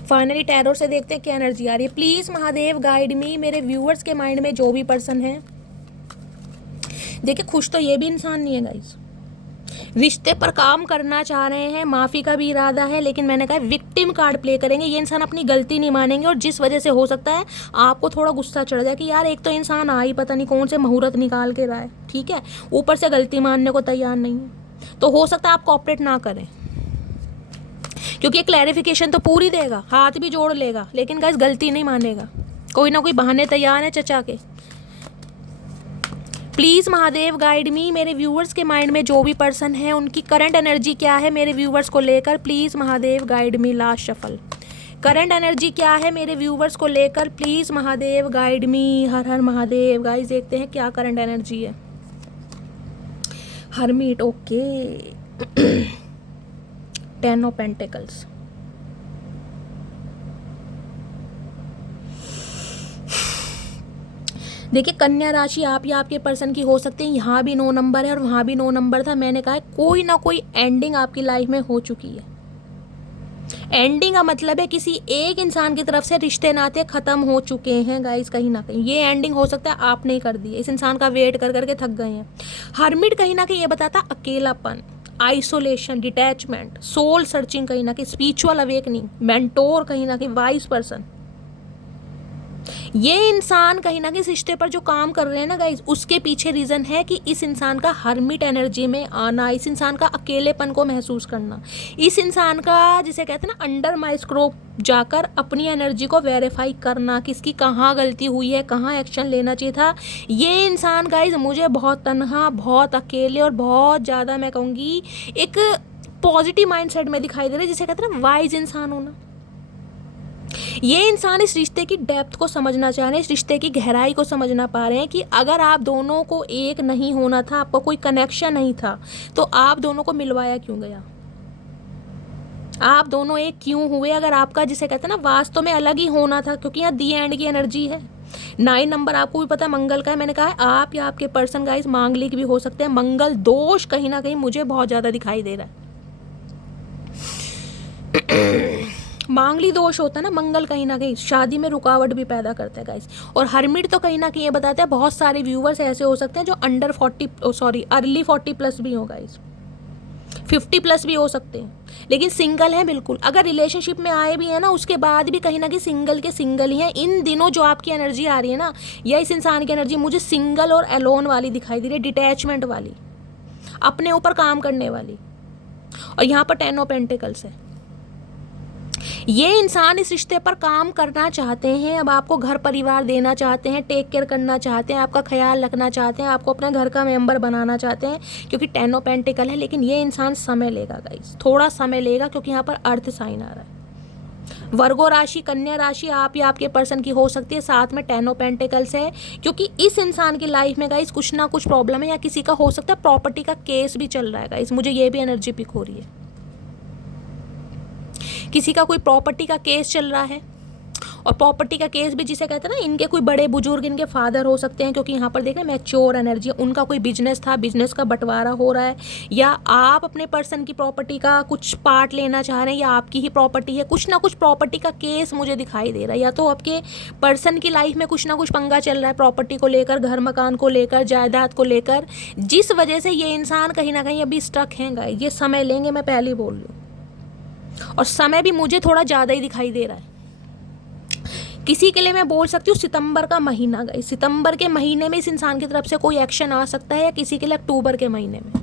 फाइनली टैरो से देखते हैं क्या एनर्जी आ रही है। प्लीज़ महादेव गाइड मी, मेरे व्यूअर्स के माइंड में जो भी पर्सन है। देखिए खुश तो ये भी इंसान नहीं है गाइस, रिश्ते पर काम करना चाह रहे हैं, माफ़ी का भी इरादा है, लेकिन मैंने कहा विक्टिम कार्ड प्ले करेंगे। ये इंसान अपनी गलती नहीं मानेंगे और जिस वजह से हो सकता है आपको थोड़ा गुस्सा चढ़ जाए कि यार एक तो इंसान आ ही पता नहीं कौन से मुहूर्त निकाल के रहा है, ठीक है, ऊपर से गलती मानने को तैयार नहीं है। तो हो सकता है आप कोऑपरेट ना करें, क्योंकि क्लैरिफिकेशन तो पूरी देगा, हाथ भी जोड़ लेगा, लेकिन गाइस गलती नहीं मानेगा, कोई ना कोई बहाने तैयार है चचा के। प्लीज़ महादेव गाइड मी, मेरे व्यूअर्स के माइंड में जो भी पर्सन है उनकी करंट एनर्जी क्या है मेरे व्यूअर्स को लेकर, please Mahadev guide me. Last shuffle, current energy क्या है मेरे व्यूअर्स को लेकर, please Mahadev guide me. Her her Mahadev. Guys देखते हैं क्या करंट एनर्जी है। Hermit, okay. 10 ऑफ पेंटिकल्स, देखिए कन्या राशि आप या आपके पर्सन की हो सकती है। यहाँ भी 9 नंबर है और वहाँ भी 9 नंबर था। मैंने कहा कोई ना कोई एंडिंग आपकी लाइफ में हो चुकी है। एंडिंग का मतलब है किसी एक इंसान की तरफ से रिश्ते नाते खत्म हो चुके हैं गाइस, कहीं ना कहीं ये एंडिंग हो सकता है आपने ही कर दी है, इस इंसान का वेट कर करके थक गए हैं। हर्मिट कहीं ना कहीं ये बताता अकेलापन, आइसोलेशन, डिटैचमेंट, सोल सर्चिंग, कहीं ना कहीं स्पिरिचुअल अवेकनिंग, मेंटोर, कहीं ना कहीं वाइस पर्सन। ये इंसान कहीं ना कहीं इस रिश्ते पर जो काम कर रहे हैं ना गाइज, उसके पीछे रीज़न है कि इस इंसान का हर्मिट एनर्जी में आना, इस इंसान का अकेलेपन को महसूस करना, इस इंसान का जिसे कहते हैं ना अंडर माइक्रोस्कोप जाकर अपनी एनर्जी को वेरीफाई करना, किसकी कहाँ गलती हुई है, कहाँ एक्शन लेना चाहिए था। ये इंसान गाइज मुझे बहुत तन्हा, बहुत अकेले और बहुत ज़्यादा मैं कहूँगी एक पॉजिटिव माइंडसेट में दिखाई दे रहा है, जिसे कहते हैं ना वाइज इंसान होना। ये इंसान इस रिश्ते की डेप्थ को समझना चाह रहे हैं, इस रिश्ते की गहराई को समझना पा रहे हैं कि अगर आप दोनों को एक नहीं होना था, आपका कोई कनेक्शन नहीं था, तो आप दोनों को मिलवाया क्यों गया, आप दोनों एक क्यों हुए। अगर आपका जिसे कहते हैं ना वास्तव में अलग ही होना था, क्योंकि यहाँ दी एंड की एनर्जी है। 9 नंबर आपको भी पता मंगल का है। मैंने कहा है आप या आपके पर्सन गाइस मांगलिक भी हो सकते हैं। मंगल दोष कहीं ना कहीं मुझे बहुत ज़्यादा दिखाई दे रहा है। मांगली दोष होता है ना, मंगल कहीं ना कहीं शादी में रुकावट भी पैदा करता है गाइस। और हर्मिट तो कहीं ना कहीं ये बताता है बहुत सारे व्यूवर्स ऐसे हो सकते हैं जो अंडर 40 अर्ली 40 प्लस भी हो गाइस, 50 प्लस भी हो सकते हैं, लेकिन सिंगल है बिल्कुल। अगर रिलेशनशिप में आए भी है ना, उसके बाद भी कहीं ना कहीं सिंगल के सिंगल ही हैं। इन दिनों जो आपकी एनर्जी आ रही है ना, या इस इंसान की एनर्जी मुझे सिंगल और अलोन वाली दिखाई दे रही है, डिटैचमेंट वाली, अपने ऊपर काम करने वाली। और यहाँ पर 10 ऑफ पेंटिकल्स है। ये इंसान इस रिश्ते पर काम करना चाहते हैं, अब आपको घर परिवार देना चाहते हैं, टेक केयर करना चाहते हैं, आपका ख्याल रखना चाहते हैं, आपको अपने घर का मेंबर बनाना चाहते हैं, क्योंकि 10 ऑफ पेंटिकल है। लेकिन ये इंसान समय लेगा गाइस, थोड़ा समय लेगा, क्योंकि यहाँ पर अर्थ साइन आ रहा है। वर्गो राशि, कन्या राशि आप या आपके पर्सन की हो सकती है, साथ में 10 ऑफ पेंटिकल्स है, क्योंकि इस इंसान की लाइफ में गाइस कुछ ना कुछ प्रॉब्लम है, या किसी का हो सकता है प्रॉपर्टी का केस भी चल रहा है गाइस। मुझे ये भी एनर्जी पिक हो रही है, किसी का कोई प्रॉपर्टी का केस चल रहा है। और प्रॉपर्टी का केस भी जिसे कहते हैं ना, इनके कोई बड़े बुजुर्ग, इनके फादर हो सकते हैं, क्योंकि यहाँ पर देखें मैच्योर एनर्जी, उनका कोई बिजनेस था, बिजनेस का बंटवारा हो रहा है, या आप अपने पर्सन की प्रॉपर्टी का कुछ पार्ट लेना चाह रहे हैं, या आपकी ही प्रॉपर्टी है। कुछ ना कुछ प्रॉपर्टी का केस मुझे दिखाई दे रहा है, या तो आपके पर्सन की लाइफ में कुछ ना कुछ पंगा चल रहा है प्रॉपर्टी को लेकर, घर मकान को लेकर, जायदाद को लेकर, जिस वजह से ये इंसान कहीं ना कहीं अभी स्टक हैं गाइस। ये समय लेंगे, मैं पहले ही बोल रही हूँ, और समय भी मुझे थोड़ा ज़्यादा ही दिखाई दे रहा है। किसी के लिए मैं बोल सकती हूँ सितंबर का महीना गई, सितंबर के महीने में इस इंसान की तरफ से कोई एक्शन आ सकता है, या किसी के लिए अक्टूबर के महीने में।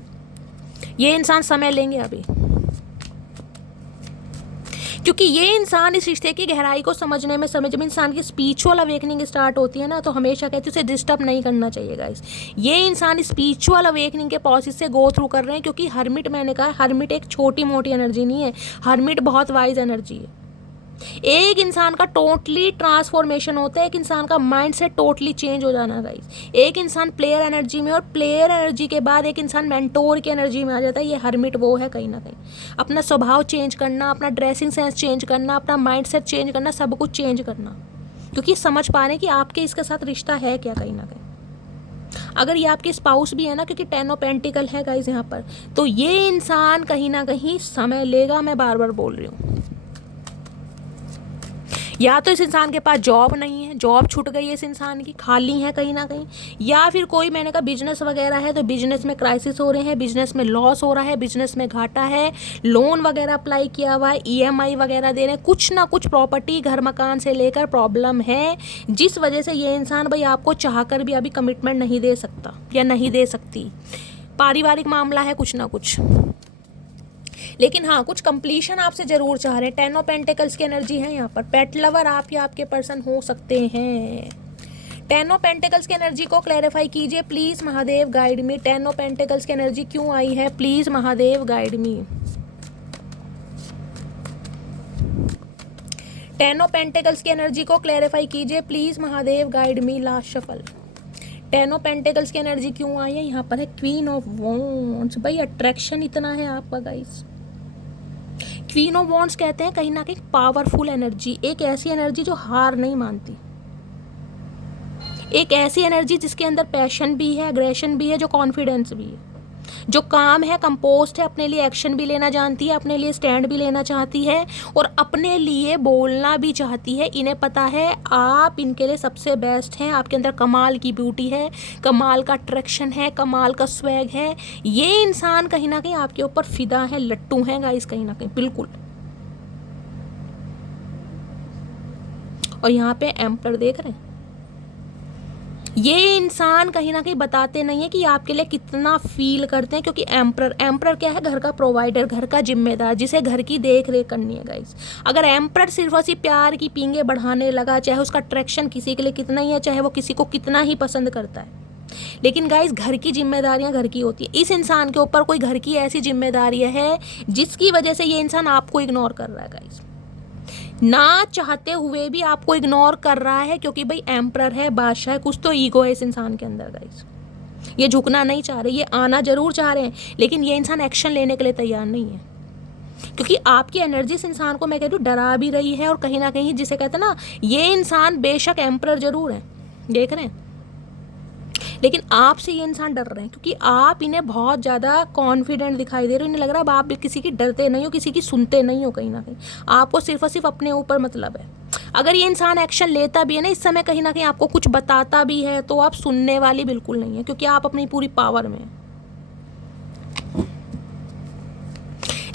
ये इंसान समय लेंगे अभी, क्योंकि ये इंसान इस रिश्ते की गहराई को समझने में जब इंसान की स्पिरिचुअल अवेकनिंग स्टार्ट होती है ना, तो हमेशा कहती है उसे डिस्टर्ब नहीं करना चाहिए गाइस। ये इंसान स्पिरिचुअल अवेकनिंग के प्रोसेस से गो थ्रू कर रहे हैं, क्योंकि हर्मिट, मैंने कहा हर्मिट एक छोटी मोटी एनर्जी नहीं है, हर्मिट बहुत वाइज एनर्जी है। एक इंसान का टोटली ट्रांसफॉर्मेशन होता है, एक इंसान का माइंड सेट टोटली चेंज हो जाना गाइस। एक इंसान प्लेयर एनर्जी में, और प्लेयर एनर्जी के बाद एक इंसान मेंटोर की एनर्जी में आ जाता है। ये हर्मिट वो है कहीं ना कहीं, अपना स्वभाव चेंज करना, अपना ड्रेसिंग सेंस चेंज करना, अपना माइंड सेट चेंज करना, सब कुछ चेंज करना, क्योंकि समझ पा रहे हैं कि आपके इसके साथ रिश्ता है क्या कहीं ना कहीं। अगर ये आपके स्पाउस भी है ना, क्योंकि 10 ऑफ पेंटिकल है गाइस यहाँ पर, तो ये इंसान कहीं ना कहीं समय लेगा, मैं बार बार बोल रही हूँ। या तो इस इंसान के पास जॉब नहीं है, जॉब छूट गई है इस इंसान की, खाली है कहीं ना कहीं, या फिर कोई मैंने कहा बिजनेस वगैरह है तो बिजनेस में क्राइसिस हो रहे हैं, बिजनेस में लॉस हो रहा है, बिजनेस में घाटा है, लोन वगैरह अप्लाई किया हुआ है, ईएमआई वगैरह दे रहे हैं, कुछ ना कुछ प्रॉपर्टी घर मकान से लेकर प्रॉब्लम है, जिस वजह से ये इंसान भाई आपको चाहकर भी अभी कमिटमेंट नहीं दे सकता या नहीं दे सकती। पारिवारिक मामला है कुछ ना कुछ, लेकिन हाँ कुछ कंप्लीशन आपसे जरूर चाह रहे हैं। 10 ऑफ पेंटिकल्स की एनर्जी है यहाँ पर। पेट लवर आप या आपके पर्सन हो सकते हैं। 10 ऑफ पेंटिकल्स की एनर्जी को क्लैरिफाई कीजिए please Mahadev, guide me. 10 of pentacles की एनर्जी क्यों आई है please Mahadev, guide me. 10 of pentacles की एनर्जी को क्लैरिफाई कीजिए please Mahadev, guide me. Last shuffle. 10 of pentacles की एनर्जी क्यों आई है यहाँ पर है क्वीन ऑफ वॉन्ड्स। भाई अट्रैक्शन इतना है आपका गाइस। क्वीन ऑफ वॉन्ड्स कहते हैं कहीं ना कहीं पावरफुल एनर्जी, एक ऐसी एनर्जी जो हार नहीं मानती, एक ऐसी एनर्जी जिसके अंदर पैशन भी है, एग्रेशन भी है, जो कॉन्फिडेंस भी है, जो काम है कंपोस्ट है, अपने लिए एक्शन भी लेना जानती है, अपने लिए स्टैंड भी लेना चाहती है और अपने लिए बोलना भी चाहती है। इन्हें पता है आप इनके लिए सबसे बेस्ट हैं, आपके अंदर कमाल की ब्यूटी है, कमाल का अट्रैक्शन है, कमाल का स्वैग है। ये इंसान कहीं ना कहीं आपके ऊपर फिदा है, लट्टू हैं गाइस कहीं ना कहीं, बिल्कुल। और यहाँ पे एम्पर देख रहे हैं, ये इंसान कहीं ना कहीं बताते नहीं है कि आपके लिए कितना फील करते हैं, क्योंकि एम्परर क्या है, घर का प्रोवाइडर, घर का जिम्मेदार, जिसे घर की देख रेख करनी है गाइस। अगर एम्परर सिर्फ और सिर्फ प्यार की पींगे बढ़ाने लगा, चाहे उसका अट्रैक्शन किसी के लिए कितना ही है, चाहे वो किसी को कितना ही पसंद करता है, लेकिन गाइस घर की जिम्मेदारियां घर की होती है। इस इंसान के ऊपर कोई घर की ऐसी जिम्मेदारियां है जिसकी वजह से ये इंसान आपको इग्नोर कर रहा है गाइस, ना चाहते हुए भी आपको इग्नोर कर रहा है, क्योंकि भाई एम्परर है, बादशाह है, कुछ तो ईगो है इस इंसान के अंदर गाइस। ये झुकना नहीं चाह रहे, ये आना जरूर चाह रहे हैं, लेकिन ये इंसान एक्शन लेने के लिए तैयार नहीं है, क्योंकि आपकी एनर्जी इस इंसान को मैं कहती हूँ डरा भी रही है। और कहीं ना कहीं जिसे कहते हैं ना, ये इंसान बेशक एम्परर जरूर है, देख रहे हैं, लेकिन आपसे ये इंसान डर रहे हैं, क्योंकि आप इन्हें बहुत ज़्यादा कॉन्फिडेंट दिखाई दे रहे हो। इन्हें लग रहा है आप भी किसी की डरते नहीं हो, किसी की सुनते नहीं हो, कहीं ना कहीं आपको सिर्फ और सिर्फ अपने ऊपर मतलब है। अगर ये इंसान एक्शन लेता भी है ना इस समय, कहीं ना कहीं आपको कुछ बताता भी है, तो आप सुनने वाली बिल्कुल नहीं है, क्योंकि आप अपनी पूरी पावर में हैं,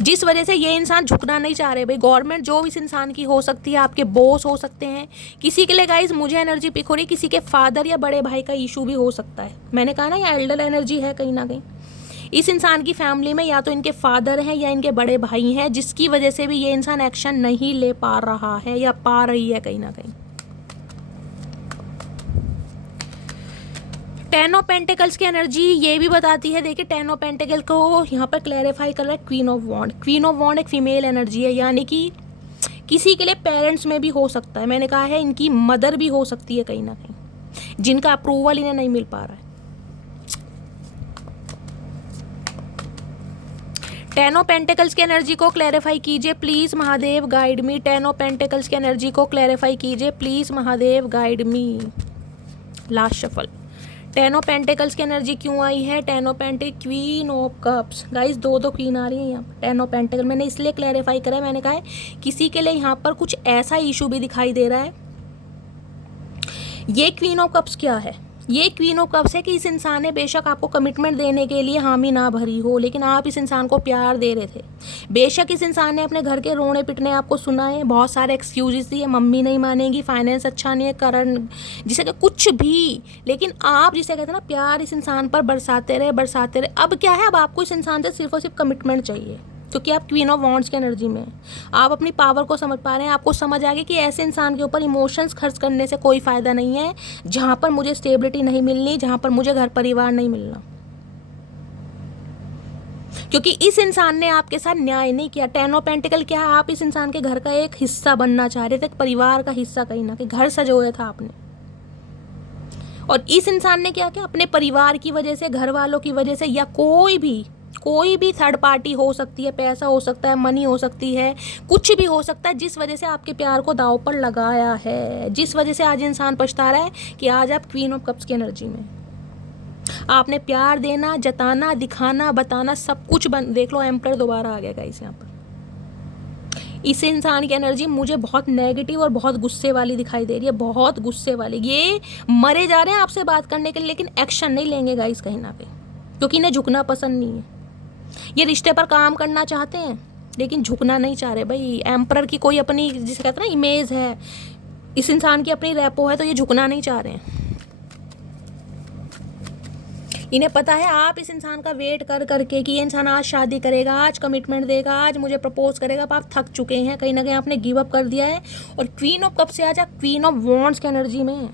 जिस वजह से ये इंसान झुकना नहीं चाह रहे। भाई गवर्नमेंट जो इस इंसान की हो सकती है, आपके बॉस हो सकते हैं, किसी के लिए गाइज मुझे एनर्जी पिक हो रही, किसी के फादर या बड़े भाई का इशू भी हो सकता है। मैंने कहा ना ये एल्डर एनर्जी है कहीं ना कहीं। इस इंसान की फैमिली में या तो इनके फादर हैं या इनके बड़े भाई हैं, जिसकी वजह से भी ये इंसान एक्शन नहीं ले पा रहा है या पा रही है कहीं ना कहीं। 10 ऑफ पेंटिकल्स की एनर्जी ये भी बताती है, देखिए 10 ऑफ पेंटिकल को यहाँ पर क्लैरिफाई कर रहा है queen of wand. Queen of wand एक फीमेल एनर्जी है, यानी कि किसी के लिए पेरेंट्स में भी हो सकता है, मैंने कहा है इनकी मदर भी हो सकती है कहीं ना कहीं, जिनका अप्रूवल इन्हें नहीं मिल पा रहा है। 10 ऑफ पेंटिकल्स की एनर्जी को क्लैरिफाई कीजिए please Mahadev, guide me. 10 of pentacles की एनर्जी को क्लैरिफाई कीजिए please Mahadev, guide me. Last shuffle. 10 of pentacles की एनर्जी क्यों आई है? 10 of pentacle, queen of cups. Guys दो क्वीन आ रही हैं यहाँ पर। 10 ऑफ पेंटिकल मैंने इसलिए क्लैरिफाई करा है, मैंने कहा है किसी के लिए यहाँ पर कुछ ऐसा इशू भी दिखाई दे रहा है। ये क्वीन ऑफ कप्स क्या है? ये क्वीन ऑफ कप्स है कि इस इंसान ने बेशक आपको कमिटमेंट देने के लिए हामी ना भरी हो, लेकिन आप इस इंसान को प्यार दे रहे थे। बेशक इस इंसान ने अपने घर के रोने पिटने आपको सुनाए, बहुत सारे एक्सक्यूजेस दिए, मम्मी नहीं मानेगी, फाइनेंस अच्छा नहीं है, करंट जिसे कि कुछ भी, लेकिन आप जिसे कहते हैं ना प्यार इस इंसान पर बरसाते रहे। अब क्या है, अब आपको इस इंसान से सिर्फ और सिर्फ कमिटमेंट चाहिए, क्योंकि आप क्वीन ऑफ वॉन्ड्स की एनर्जी में आप अपनी पावर को समझ पा रहे हैं। आपको समझ आ गया कि ऐसे इंसान के ऊपर इमोशंस खर्च करने से कोई फ़ायदा नहीं है, जहाँ पर मुझे स्टेबिलिटी नहीं मिलनी, जहाँ पर मुझे घर परिवार नहीं मिलना, क्योंकि इस इंसान ने आपके साथ न्याय नहीं किया। 10 ऑफ पेंटिकल क्या है? आप इस इंसान के घर का एक हिस्सा बनना चाह रहे थे, परिवार का हिस्सा, कहीं ना कहीं घर सजोया था आपने, और इस इंसान ने क्या किया? अपने परिवार की वजह से, घर वालों की वजह से, या कोई भी थर्ड पार्टी हो सकती है, पैसा हो सकता है, मनी हो सकती है, कुछ भी हो सकता है, जिस वजह से आपके प्यार को दांव पर लगाया है, जिस वजह से आज इंसान पछता रहा है कि आज आप क्वीन ऑफ कप्स की एनर्जी में आपने प्यार देना, जताना, दिखाना, बताना सब कुछ देख लो, एम्परर दोबारा आ गया गाइस यहाँ पर। इस इंसान की एनर्जी मुझे बहुत नेगेटिव और बहुत गुस्से वाली दिखाई दे रही है, बहुत गुस्से वाली। ये मरे जा रहे हैं आपसे बात करने के लिए, लेकिन एक्शन नहीं लेंगे गाइस कहीं ना कहीं, क्योंकि इन्हें झुकना पसंद नहीं है। ये रिश्ते पर काम करना चाहते हैं लेकिन झुकना नहीं चाह रहे भाई। एम्परर की कोई अपनी, जिसे कहते हैं ना, इमेज है, इस इंसान की अपनी रेपो है, तो ये झुकना नहीं चाह रहे हैं। इन्हें पता है आप इस इंसान का वेट कर करके कि ये इंसान आज शादी करेगा, आज कमिटमेंट देगा, आज मुझे प्रपोज करेगा, पर आप थक चुके हैं, कहीं ना कहीं आपने गिव अप कर दिया है। और क्वीन ऑफ कप से आज आप क्वीन ऑफ वॉन्ड्स की एनर्जी में है।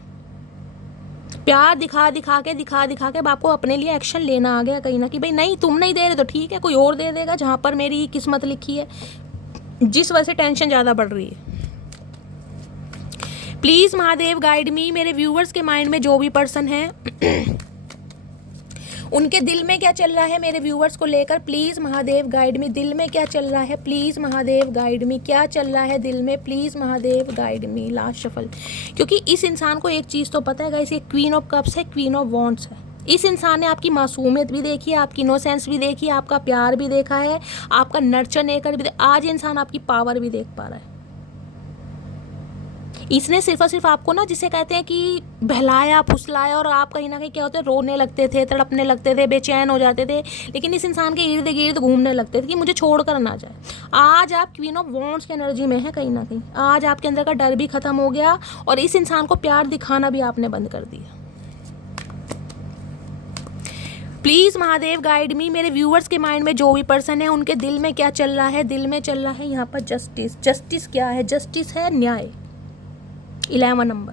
प्यार दिखा दिखा के अब आपको अपने लिए एक्शन लेना आ गया कहीं ना, कि भाई नहीं तुम नहीं दे रहे तो ठीक है, कोई और दे देगा जहाँ पर मेरी किस्मत लिखी है। जिस वजह से टेंशन ज़्यादा बढ़ रही है। प्लीज़ महादेव गाइड मी, मेरे व्यूवर्स के माइंड में जो भी पर्सन है उनके दिल में क्या चल रहा है मेरे व्यूवर्स को लेकर, प्लीज़ महादेव गाइड मी। दिल में क्या चल रहा है, प्लीज़ महादेव गाइड मी। क्या चल रहा है दिल में, please Mahadev guide me. Last shuffle, क्योंकि इस इंसान को एक चीज़ तो पता है गाइस, ये क्वीन ऑफ कप्स है, क्वीन ऑफ वॉन्ड्स है। इस इंसान ने आपकी मासूमियत भी देखी है, आपकी इनोसेंस भी देखी है, आपका प्यार भी देखा है, आपका नर्चर नेकर भी। आज इंसान आपकी पावर भी देख पा रहा है। इसने सिर्फ और सिर्फ आपको ना, जिसे कहते हैं कि बहलाया फुसलाया, और आप कहीं ना कहीं क्या होते हैं, रोने लगते थे, तड़पने लगते थे, बेचैन हो जाते थे, लेकिन इस इंसान के इर्द गिर्द घूमने लगते थे कि मुझे छोड़ कर ना जाए। आज आप क्वीन ऑफ वॉन्ड्स की एनर्जी में है कहीं ना कहीं। आज आपके अंदर का डर भी खत्म हो गया और इस इंसान को प्यार दिखाना भी आपने बंद कर दिया। प्लीज़ महादेव गाइड मी, मेरे व्यूअर्स के माइंड में जो भी पर्सन है उनके दिल में क्या चल रहा है। दिल में चल रहा है यहाँ पर जस्टिस। जस्टिस क्या है, जस्टिस है न्याय। 11 नंबर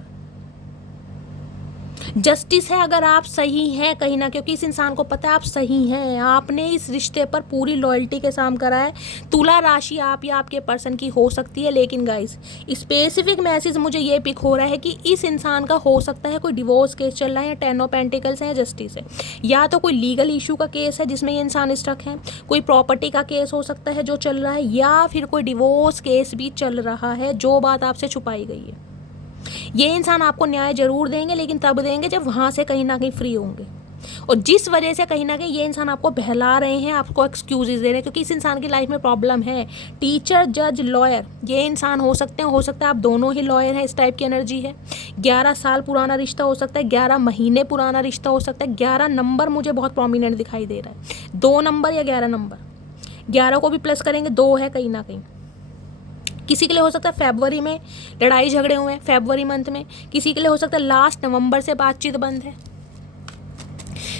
जस्टिस है। अगर आप सही हैं कहीं ना, क्योंकि इस इंसान को पता है आप सही हैं, आपने इस रिश्ते पर पूरी लॉयल्टी के साथ करा है। तुला राशि आप या आपके पर्सन की हो सकती है, लेकिन गाइस स्पेसिफिक मैसेज मुझे ये पिक हो रहा है कि इस इंसान का हो सकता है कोई डिवोर्स केस चल रहा है, या 10 ऑफ पेंटिकल्स है, या जस्टिस है, या तो कोई लीगल इशू का केस है जिसमें ये इंसान स्टक है, कोई प्रॉपर्टी का केस हो सकता है जो चल रहा है, या फिर कोई डिवोर्स केस भी चल रहा है जो बात आपसे छुपाई गई है। ये इंसान आपको न्याय जरूर देंगे, लेकिन तब देंगे जब वहाँ से कहीं ना कहीं फ्री होंगे। और जिस वजह से कहीं ना कहीं ये इंसान आपको बहला रहे हैं, आपको एक्सक्यूजेस दे रहे हैं, क्योंकि इस इंसान की लाइफ में प्रॉब्लम है। टीचर, जज, लॉयर ये इंसान हो सकते हैं, हो सकता है आप दोनों ही लॉयर हैं, इस टाइप की एनर्जी है। 11 साल पुराना रिश्ता हो सकता है, 11 महीने पुराना रिश्ता हो सकता है। 11 नंबर मुझे बहुत प्रोमिनेंट दिखाई दे रहा है, 2 नंबर या 11 नंबर। 11 को भी प्लस करेंगे, 2 है कहीं ना कहीं। किसी के लिए हो सकता है फरवरी में लड़ाई झगड़े हुए हैं, फरवरी मंथ में। किसी के लिए हो सकता है लास्ट नवंबर से बातचीत बंद है।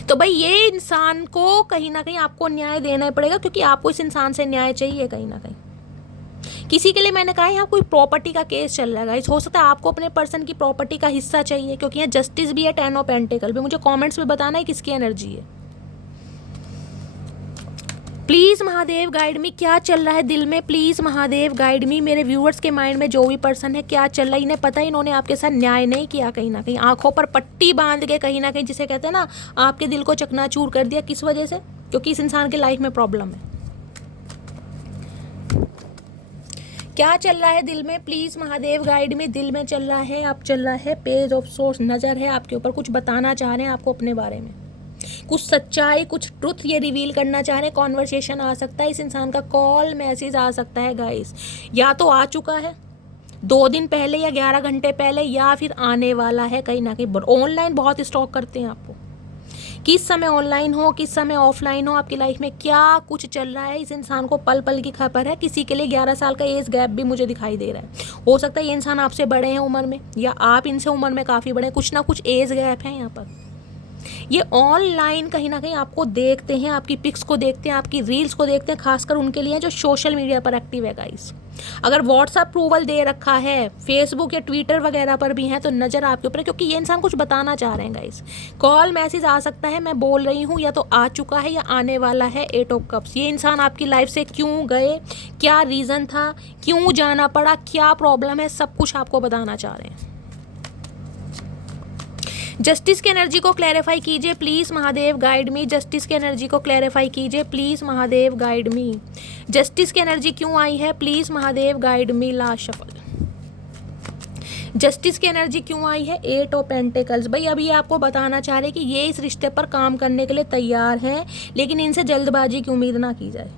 तो भाई ये इंसान को कहीं ना कहीं आपको न्याय देना पड़ेगा, क्योंकि आपको इस इंसान से न्याय चाहिए कहीं ना कहीं। किसी के लिए मैंने कहा यहाँ कोई प्रॉपर्टी का केस चल रहा है, हो सकता है आपको अपने पर्सन की प्रॉपर्टी का हिस्सा चाहिए, क्योंकि यहाँ जस्टिस भी है, 10 ऑफ पेंटिकल भी। मुझे कॉमेंट्स में बताना है किसकी एनर्जी है। प्लीज़ महादेव गाइड मी, क्या चल रहा है दिल में, प्लीज़ महादेव गाइड मी। मेरे व्यूअर्स के माइंड में जो भी पर्सन है क्या चल रहा है, इन्हें पता है इन्होंने आपके साथ न्याय नहीं किया, कहीं ना कहीं आंखों पर पट्टी बांध के कहीं ना कहीं, जिसे कहते हैं ना, आपके दिल को चकनाचूर कर दिया। किस वजह से, क्योंकि इस इंसान के लाइफ में प्रॉब्लम है। क्या चल रहा है दिल में, प्लीज़ महादेव गाइड में। दिल में चल रहा है, आप चल रहा है पेज ऑफ सोर्स, नज़र है आपके ऊपर, कुछ बताना चाह रहे हैं आपको अपने बारे में, कुछ सच्चाई, कुछ ट्रुथ ये रिवील करना चाह रहे हैं। कॉन्वर्सेशन आ सकता है, इस इंसान का कॉल मैसेज आ सकता है गाइस, या तो आ चुका है 2 दिन पहले या 11 घंटे पहले, या फिर आने वाला है कहीं ना कहीं। ऑनलाइन बहुत स्टॉक करते हैं आपको, किस समय ऑनलाइन हो, किस समय ऑफलाइन हो, आपकी लाइफ में क्या कुछ चल रहा है, इस इंसान को पल पल की खबर है। किसी के लिए 11 साल का एज गैप भी मुझे दिखाई दे रहा है। हो सकता है ये इंसान आपसे बड़े हैं उम्र में, या आप इनसे उम्र में काफ़ी बड़े हैं, कुछ ना कुछ एज गैप है यहाँ पर। ये ऑनलाइन कहीं ना कहीं आपको देखते हैं, आपकी पिक्स को देखते हैं, आपकी रील्स को देखते हैं, खासकर उनके लिए जो सोशल मीडिया पर एक्टिव है गाइस। अगर व्हाट्सएप अप्रूवल दे रखा है, फेसबुक या ट्विटर वगैरह पर भी हैं, तो नज़र आपके ऊपर है, क्योंकि ये इंसान कुछ बताना चाह रहे हैं गाइस। कॉल मैसेज आ सकता है, मैं बोल रही हूँ, या तो आ चुका है या आने वाला है। 8 ऑफ कप्स, ये इंसान आपकी लाइफ से क्यों गए, क्या रीज़न था, क्यों जाना पड़ा, क्या प्रॉब्लम है, सब कुछ आपको बताना चाह रहे हैं। जस्टिस की एनर्जी को क्लैरिफाई कीजिए please Mahadev guide me. Justice की एनर्जी को क्लैरिफाई कीजिए please Mahadev guide me. Justice की एनर्जी क्यों आई है, please Mahadev guide me. Last shuffle, justice की एनर्जी क्यों आई है, 8 ऑफ पेंटिकल्स। भाई अभी आपको बताना चाह रहे हैं कि ये इस रिश्ते पर काम करने के लिए तैयार हैं, लेकिन इनसे जल्दबाजी की उम्मीद ना की जाए।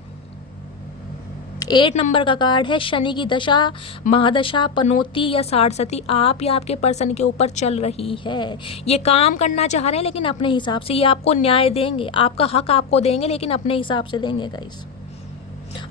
8 नंबर का कार्ड है शनि की दशा, महादशा, पनौती या साढ़सती आप या आपके पर्सन के ऊपर चल रही है। ये काम करना चाह रहे हैं लेकिन अपने हिसाब से, ये आपको न्याय देंगे, आपका हक आपको देंगे लेकिन अपने हिसाब से देंगे गाइस।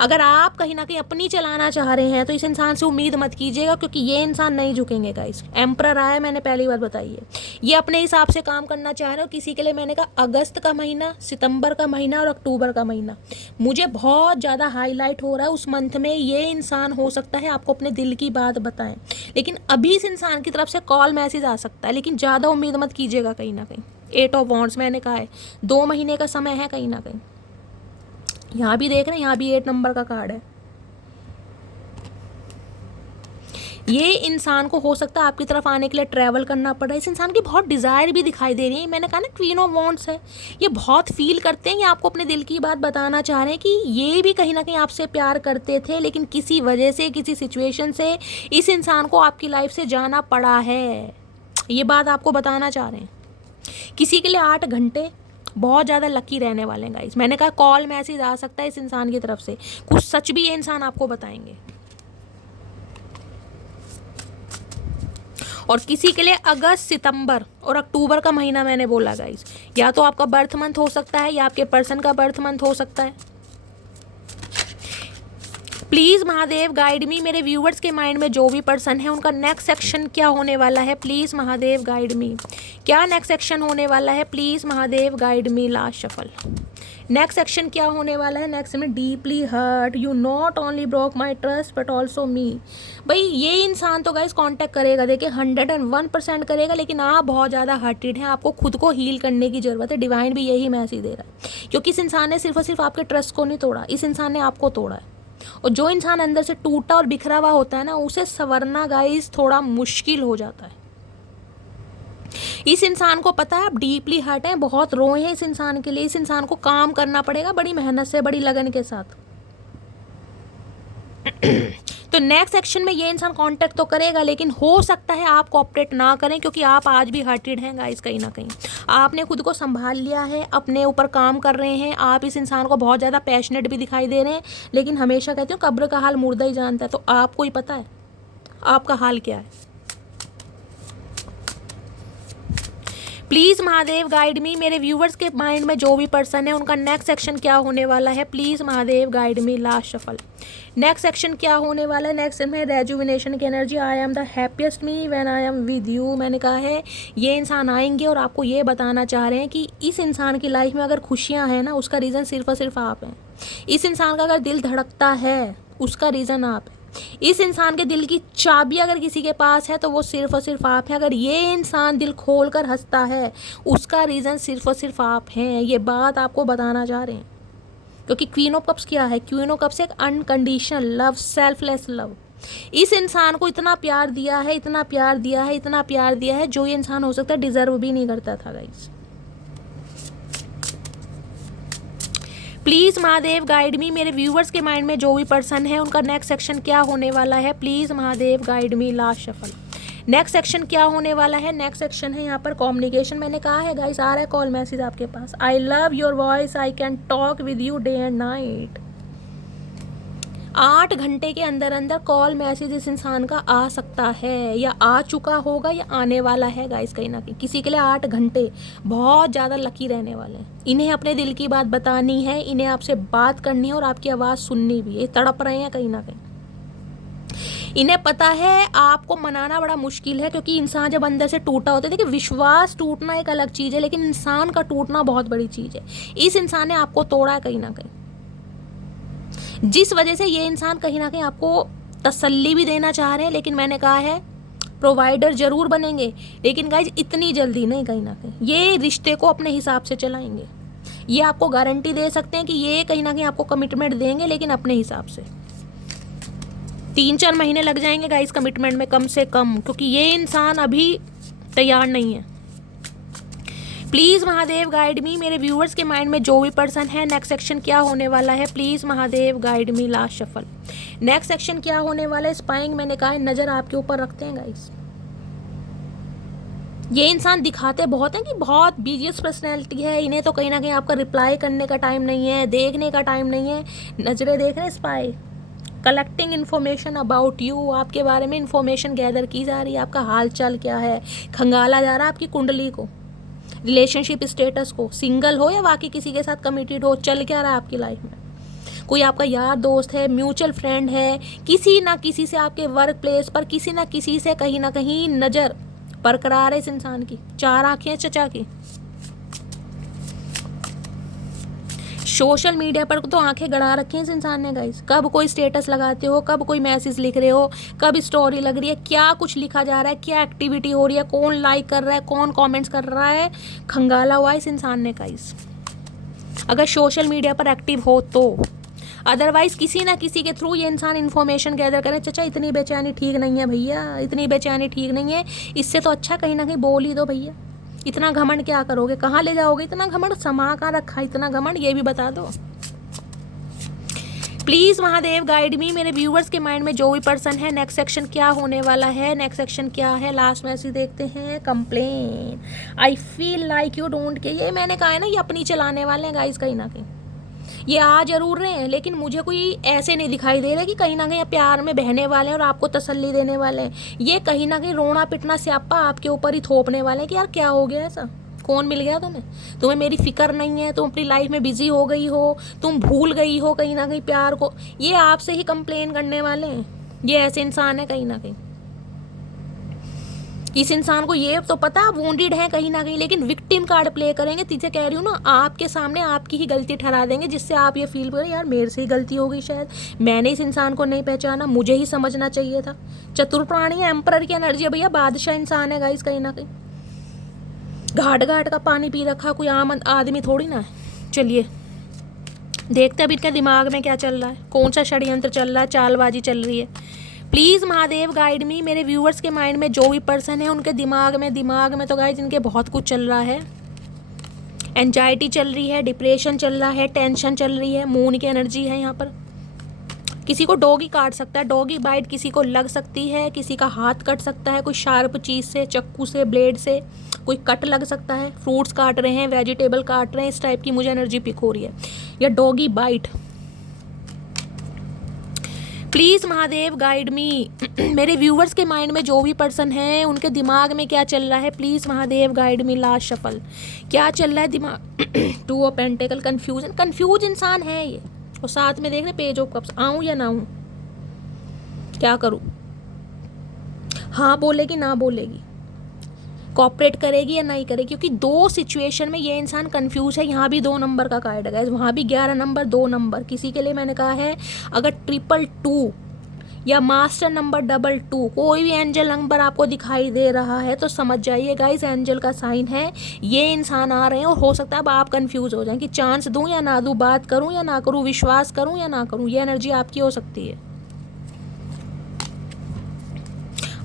अगर आप कहीं ना कहीं अपनी चलाना चाह रहे हैं तो इस इंसान से उम्मीद मत कीजिएगा, क्योंकि ये इंसान नहीं झुकेंगे गाइस। एम्परर आया, मैंने पहली बार बताई है, ये अपने हिसाब से काम करना चाह रहे हो। किसी के लिए मैंने कहा अगस्त का महीना, सितंबर का महीना और अक्टूबर का महीना मुझे बहुत ज़्यादा हाईलाइट हो रहा है। उस मंथ में ये इंसान हो सकता है आपको अपने दिल की बात बताएं, लेकिन अभी इस इंसान की तरफ से कॉल मैसेज आ सकता है, लेकिन ज़्यादा उम्मीद मत कीजिएगा कहीं ना कहीं। 8 ऑफ वॉन्ड्स मैंने कहा है 2 महीने का समय है कहीं ना कहीं। यहाँ भी देख रहे हैं, यहाँ भी 8 नंबर का कार्ड है। ये इंसान को हो सकता है आपकी तरफ आने के लिए ट्रैवल करना पड़ा। इस इंसान की बहुत डिज़ायर भी दिखाई दे रही है। मैंने कहा ना क्वीन ऑफ वॉन्ड्स है, ये बहुत फील करते हैं, ये आपको अपने दिल की बात बताना चाह रहे हैं कि ये भी कहीं ना कहीं आपसे प्यार करते थे, लेकिन किसी वजह से, किसी सिचुएशन से इस इंसान को आपकी लाइफ से जाना पड़ा है। ये बात आपको बताना चाह रहे हैं। किसी के लिए 8 घंटे बहुत ज़्यादा लकी रहने वाले हैं गाइस। मैंने कहा कॉल मैसेज आ सकता है इस इंसान की तरफ से, कुछ सच भी ये इंसान आपको बताएंगे। और किसी के लिए अगस्त, सितंबर और अक्टूबर का महीना मैंने बोला गाइस, या तो आपका बर्थ मंथ हो सकता है या आपके पर्सन का बर्थ मंथ हो सकता है। प्लीज़ महादेव गाइड मी, मेरे व्यूवर्स के माइंड में जो भी पर्सन है उनका नेक्स्ट सेक्शन क्या होने वाला है, प्लीज़ महादेव गाइड मी। क्या नेक्स्ट सेक्शन होने वाला है, please Mahadev guide me. Last shuffle, next section क्या होने वाला है। नेक्स्ट में deeply hurt, you not only broke my trust but also me. भाई ये इंसान तो गाइस कांटेक्ट करेगा, देखिए 101% करेगा, लेकिन आप बहुत ज़्यादा हर्टेड हैं, आपको खुद को हील करने की ज़रूरत है। डिवाइन भी यही मैसेज दे रहा है, क्योंकि इस इंसान ने सिर्फ और सिर्फ आपके ट्रस्ट को नहीं तोड़ा, इस इंसान ने आपको तोड़ा है। और जो इंसान अंदर से टूटा और बिखरा हुआ होता है ना, उसे संवरना गाइस थोड़ा मुश्किल हो जाता है। इस इंसान को पता है आप डीपली हर्ट हैं, बहुत रोए हैं इस इंसान के लिए। इस इंसान को काम करना पड़ेगा बड़ी मेहनत से, बड़ी लगन के साथ। तो नेक्स्ट सेक्शन में ये इंसान कांटेक्ट तो करेगा, लेकिन हो सकता है आप कोऑपरेट ना करें, क्योंकि आप आज भी हर्टेड हैं गाइस। कहीं ना कहीं आपने खुद को संभाल लिया है, अपने ऊपर काम कर रहे हैं। आप इस इंसान को बहुत ज़्यादा पैशनेट भी दिखाई दे रहे हैं, लेकिन हमेशा कहते हो कब्र का हाल मुर्दा ही जानता है। तो आपको ही पता है आपका हाल क्या है। प्लीज़ महादेव गाइड मी, मेरे व्यूवर्स के माइंड में जो भी पर्सन है उनका नेक्स्ट सेक्शन क्या होने वाला है, please Mahadev guide me. Last shuffle, next section क्या होने वाला है। नेक्स्ट में रेजुविनेशन की energy, I am the happiest me when I am with you. मैंने कहा है ये इंसान आएंगे और आपको ये बताना चाह रहे हैं कि इस इंसान की लाइफ में अगर खुशियाँ हैं ना, उसका रीज़न सिर्फ और सिर्फ आप हैं। इस इंसान का अगर दिल धड़कता है, उसका रीज़न आप है। इस इंसान के दिल की चाबी अगर किसी के पास है तो वो सिर्फ और सिर्फ आप हैं। अगर ये इंसान दिल खोल कर हंसता है, उसका रीज़न सिर्फ और सिर्फ आप हैं। ये बात आपको बताना चाह रहे हैं, क्योंकि क्वीन ऑफ कप्स क्या है, क्वीन ऑफ कप्स एक अनकंडीशनल लव, सेल्फलेस लव। इस इंसान को इतना प्यार दिया है, इतना प्यार दिया है, इतना प्यार दिया है, जो ये इंसान हो सकता है डिजर्व भी नहीं करता था guys. Please Mahadev guide me, मेरे व्यूवर्स के माइंड में जो भी पर्सन है उनका नेक्स्ट सेक्शन क्या होने वाला है, please Mahadev guide me. Last shuffle, next section क्या होने वाला है। नेक्स्ट सेक्शन है यहाँ पर कम्युनिकेशन। मैंने कहा है गाइस, आ रहा है कॉल मैसेज आपके पास। I love your voice, I can talk with you day and night. 8 घंटे के अंदर अंदर कॉल मैसेज इस इंसान का आ सकता है, या आ चुका होगा या आने वाला है गाइस। कहीं ना कहीं किसी के लिए 8 घंटे बहुत ज़्यादा लकी रहने वाले हैं। इन्हें अपने दिल की बात बतानी है, इन्हें आपसे बात करनी है और आपकी आवाज़ सुननी भी है। ये तड़प रहे हैं कहीं ना कहीं। इन्हें पता है आपको मनाना बड़ा मुश्किल है, क्योंकि इंसान जब अंदर से टूटा होता है, देखिए विश्वास टूटना एक अलग चीज़ है, लेकिन इंसान का टूटना बहुत बड़ी चीज़ है। इस इंसान ने आपको तोड़ा है कहीं ना कहीं, जिस वजह से ये इंसान कहीं ना कहीं आपको तसल्ली भी देना चाह रहे हैं। लेकिन मैंने कहा है प्रोवाइडर ज़रूर बनेंगे, लेकिन गाइज इतनी जल्दी नहीं। कहीं ना कहीं ये रिश्ते को अपने हिसाब से चलाएंगे। ये आपको गारंटी दे सकते हैं कि ये कहीं ना कहीं आपको कमिटमेंट देंगे, लेकिन अपने हिसाब से। 3-4 महीने लग जाएंगे गाइस कमिटमेंट में कम से कम, क्योंकि ये इंसान अभी तैयार नहीं है। प्लीज़ महादेव गाइड मी, मेरे व्यूअर्स के माइंड में जो भी पर्सन है नेक्स्ट सेक्शन क्या होने वाला है, please Mahadev guide me. Last shuffle, next section क्या होने वाला है। स्पाइंग, मैंने कहा नज़र आपके ऊपर रखते हैं गाइस। ये इंसान दिखाते बहुत हैं कि बहुत बिजिएस्ट पर्सनैलिटी है, इन्हें तो कहीं ना कहीं आपका रिप्लाई करने का टाइम नहीं है, देखने का टाइम नहीं है। नज़रें देख रहे हैं spy, collecting information about you, आपके बारे में इन्फॉर्मेशन गैदर की जा रही है, आपका हाल चाल क्या है, खंगाला जा रहा है आपकी कुंडली को, रिलेशनशिप स्टेटस को, सिंगल हो या बाकी किसी के साथ कमिटेड हो, चल क्या रहा है आपकी लाइफ में, कोई आपका यार दोस्त है, म्यूचुअल फ्रेंड है, किसी ना किसी से आपके वर्क प्लेस पर किसी ना किसी से कहीं ना कहीं नज़र बरकरार है इस इंसान की, 4 आंखें चचा की। सोशल मीडिया पर तो आंखें गड़ा रखी हैं इस इंसान ने गाइस, कब कोई स्टेटस लगाते हो, कब कोई मैसेज लिख रहे हो, कब स्टोरी लग रही है, क्या कुछ लिखा जा रहा है, क्या एक्टिविटी हो रही है, कौन लाइक कर रहा है, कौन कमेंट्स कर रहा है, खंगाला हुआ इस इंसान ने गाइस, अगर सोशल मीडिया पर एक्टिव हो तो। अदरवाइज किसी ना किसी के थ्रू ये इंसान इन्फॉर्मेशन गैदर करे, चचा इतनी बेचैनी ठीक नहीं है भैया, इतनी बेचैनी ठीक नहीं है, इससे तो अच्छा कहीं ना कहीं बोल ही दो भैया, इतना घमंड क्या करोगे, कहाँ ले जाओगे, इतना घमंड समा कहाँ रखा, इतना घमंड ये भी बता दो प्लीज़। महादेव गाइड मी, मेरे व्यूवर्स के माइंड में जो भी पर्सन है, नेक्स्ट सेक्शन क्या होने वाला है, नेक्स्ट सेक्शन क्या है, लास्ट मैसेज देखते हैं। Complain, I feel like you don't care, ये मैंने कहा है ना, ये अपनी चलाने वाले हैं गाइस, कहीं ना कहीं ये आ जरूर रहे हैं, लेकिन मुझे कोई ऐसे नहीं दिखाई दे रहा कि कहीं ना कहीं प्यार में बहने वाले हैं और आपको तसल्ली देने वाले हैं, ये कहीं ना कहीं रोना पिटना स्यापा आपके ऊपर ही थोपने वाले हैं कि यार क्या हो गया, ऐसा कौन मिल गया तुम्हें मेरी फिक्र नहीं है, तुम अपनी लाइफ में बिजी हो गई हो, तुम भूल गई हो कहीं ना कहीं प्यार को, ये आपसे ही कंप्लेन करने वाले हैं। ये ऐसे इंसान है कहीं ना कहीं, इस इंसान को ये तो पता वोंडेड है कहीं ना कहीं, लेकिन विक्टिम कार्ड प्ले करेंगे, तीसरे कह रही हूँ ना, आपके सामने आपकी ही गलती ठहरा देंगे, जिससे आप ये फील करें यार मेरे से ही गलती हो गई, शायद मैंने इस इंसान को नहीं पहचाना, मुझे ही समझना चाहिए था। चतुर प्राणी है, एम्परर की एनर्जी है भैया, बादशाह इंसान है गाइस कहीं ना कहीं, घाट घाट का पानी पी रखा, कोई आम आदमी थोड़ी ना है। चलिए देखते हैं अभी इनके दिमाग में क्या चल रहा है, कौन सा षड्यंत्र चल रहा है, चालबाजी चल रही है। प्लीज़ महादेव गाइड मी, मेरे व्यूअर्स के माइंड में जो भी पर्सन है उनके दिमाग में तो गाइज इनके बहुत कुछ चल रहा है, एंजाइटी चल रही है, डिप्रेशन चल रहा है, टेंशन चल रही है, मून की एनर्जी है यहाँ पर, किसी को डॉगी काट सकता है, डॉगी बाइट किसी को लग सकती है, किसी का हाथ कट सकता है, कोई शार्प चीज़ से, चाकू से, ब्लेड से कोई कट लग सकता है, फ्रूट्स काट रहे हैं, वेजिटेबल काट रहे हैं, इस टाइप की मुझे एनर्जी पिक हो रही है, या doggy bite. Please Mahadev guide me, मेरे व्यूवर्स के माइंड में जो भी पर्सन है उनके दिमाग में क्या चल रहा है, please Mahadev guide me. Last shuffle क्या चल रहा है दिमाग, 2 ऑफ पेंटिकल, कंफ्यूज इंसान है ये, और साथ में देख रहे पेज ऑफ कप्स, आऊँ या ना आऊँ, क्या करूँ, हाँ बोलेगी ना बोलेगी, कॉपरेट करेगी या नहीं करेगी, क्योंकि 2 सिचुएशन में ये इंसान कंफ्यूज है। यहाँ भी 2 नंबर का कार्ड है, वहाँ भी 11 नंबर 2 नंबर, किसी के लिए मैंने कहा है अगर 222 या मास्टर नंबर 22 कोई भी एंजल नंबर आपको दिखाई दे रहा है तो समझ जाइए गाइस एंजल का साइन है, ये इंसान आ रहे हैं, और हो सकता है अब आप कंफ्यूज हो जाएं कि चांस दूं या ना दूं, बात करूं या ना करूं, विश्वास करूं या ना करूं, ये एनर्जी आपकी हो सकती है।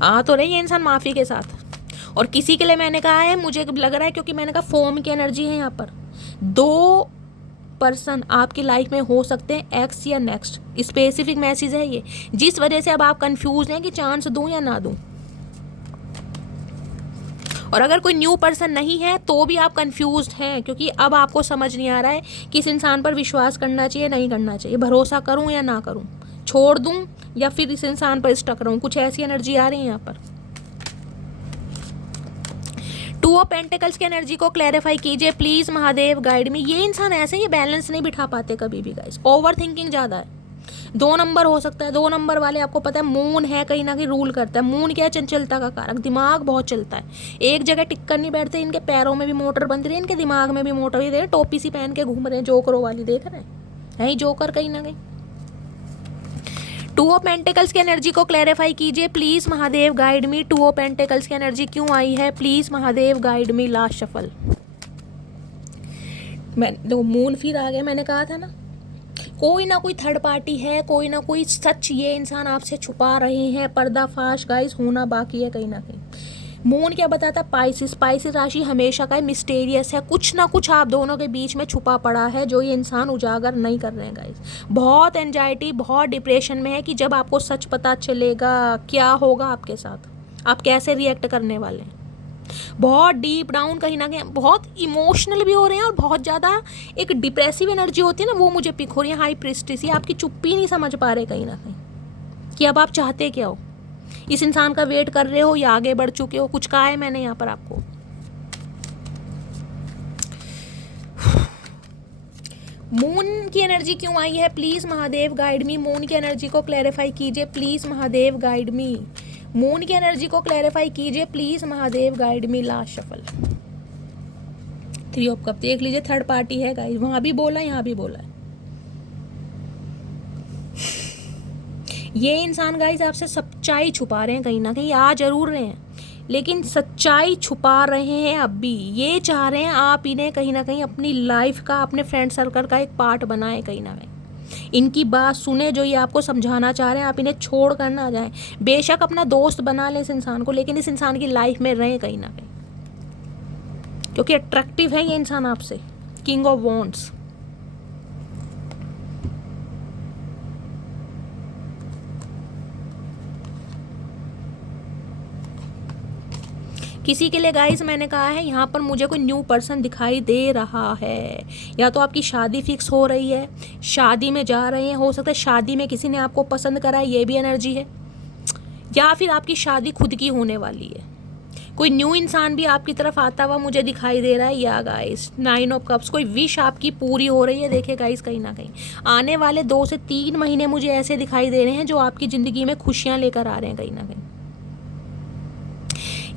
आ तो रही है इंसान माफ़ी के साथ, और किसी के लिए मैंने कहा है, मुझे लग रहा है क्योंकि मैंने कहा फॉर्म की एनर्जी है यहाँ पर, 2 पर्सन आपकी लाइफ में हो सकते हैं, एक्स या नेक्स्ट, स्पेसिफिक मैसेज है ये, जिस वजह से अब आप कंफ्यूज हैं कि चांस दूं या ना दूं। और अगर कोई न्यू पर्सन नहीं है तो भी आप कंफ्यूज्ड हैं, क्योंकि अब आपको समझ नहीं आ रहा है कि इस इंसान पर विश्वास करना चाहिए नहीं करना चाहिए, भरोसा करूं या ना करूं, छोड़ दूं या फिर इस इंसान पर स्टक रहूं, कुछ ऐसी एनर्जी आ रही है यहाँ पर। 2 ऑफ पेंटिकल्स की एनर्जी को क्लैरिफाई कीजिए प्लीज़ महादेव गाइड में। ये इंसान ऐसे ही बैलेंस नहीं बिठा पाते कभी भी गाइस, ओवर थिंकिंग ज़्यादा है, 2 नंबर हो सकता है, 2 नंबर वाले आपको पता है मून है कहीं ना कहीं रूल करता है, मून क्या है, चंचलता का कारक, दिमाग बहुत चलता है, एक जगह टिक्कर नहीं बैठते, इनके पैरों में भी मोटर बंध रही है, इनके दिमाग में भी मोटर ही दे, टोपी सी पहन के घूम रहे हैं, जोकरों वाली देख रहे हैं, है ही जोकर कहीं ना कहीं। 2 ऑफ पेंटिकल्स की एनर्जी को क्लैरिफाई कीजिए please Mahadev guide me, 2 of pentacles की एनर्जी क्यों आई है please Mahadev guide me. Last shuffle, मैं तो मून फिर आ गया, मैंने कहा था ना कोई ना कोई थर्ड पार्टी है, कोई ना कोई सच ये इंसान आपसे छुपा रहे हैं, पर्दाफाश गाइस होना बाकी है कहीं ना कहीं। मून क्या बताता, पाइसिस राशि हमेशा का मिस्टीरियस है, कुछ ना कुछ आप दोनों के बीच में छुपा पड़ा है जो ये इंसान उजागर नहीं कर रहे हैं गाइस। बहुत एंजाइटी, बहुत डिप्रेशन में है कि जब आपको सच पता चलेगा क्या होगा आपके साथ, आप कैसे रिएक्ट करने वाले हैं। बहुत डीप डाउन कहीं ना कहीं बहुत इमोशनल भी हो रहे हैं, और बहुत ज़्यादा एक डिप्रेसिव एनर्जी होती है ना, वो मुझे पिक हो रही है, हाई प्रिस्टिस, आपकी चुप्पी नहीं समझ पा रहे कहीं ना कहीं। कि अब आप चाहते क्या हो, इस इंसान का वेट कर रहे हो या आगे बढ़ चुके हो। कुछ कहा है मैंने यहाँ पर आपको। मून की एनर्जी क्यों आई है, please Mahadev guide me. Moon की एनर्जी को क्लैरिफाई कीजिए please Mahadev guide me. Moon की एनर्जी को क्लैरिफाई कीजिए please Mahadev guide me. Last shuffle 3 of cup देख लीजिए, थर्ड पार्टी है गाइस, वहां भी बोला यहाँ भी बोला है। ये इंसान गाइस आपसे सच्चाई छुपा रहे हैं, कहीं ना कहीं आ जरूर रहे हैं लेकिन सच्चाई छुपा रहे हैं। अब भी ये चाह रहे हैं आप इन्हें कहीं ना कहीं अपनी लाइफ का, अपने फ्रेंड सर्कल का एक पार्ट बनाएं, कहीं ना कहीं इनकी बात सुने जो ये आपको समझाना चाह रहे हैं, आप इन्हें छोड़ कर ना जाएं। बेशक अपना दोस्त बना लें इस इंसान को, लेकिन इस इंसान की लाइफ में रहें कहीं ना कहीं, क्योंकि अट्रैक्टिव है ये इंसान आपसे। किंग ऑफ वॉन्ड्स, किसी के लिए गाइस मैंने कहा है यहाँ पर मुझे कोई न्यू पर्सन दिखाई दे रहा है। या तो आपकी शादी फिक्स हो रही है, शादी में जा रहे हैं, हो सकता है शादी में किसी ने आपको पसंद करा है, ये भी एनर्जी है। या फिर आपकी शादी खुद की होने वाली है, कोई न्यू इंसान भी आपकी तरफ आता हुआ मुझे दिखाई दे रहा है। या गाइस 9 ऑफ कप्स, कोई विश आपकी पूरी हो रही है। देखिए गाइस कहीं ना कहीं आने वाले 2 से 3 महीने मुझे ऐसे दिखाई दे रहे हैं जो आपकी ज़िंदगी में खुशियाँ लेकर आ रहे हैं कहीं ना कहीं।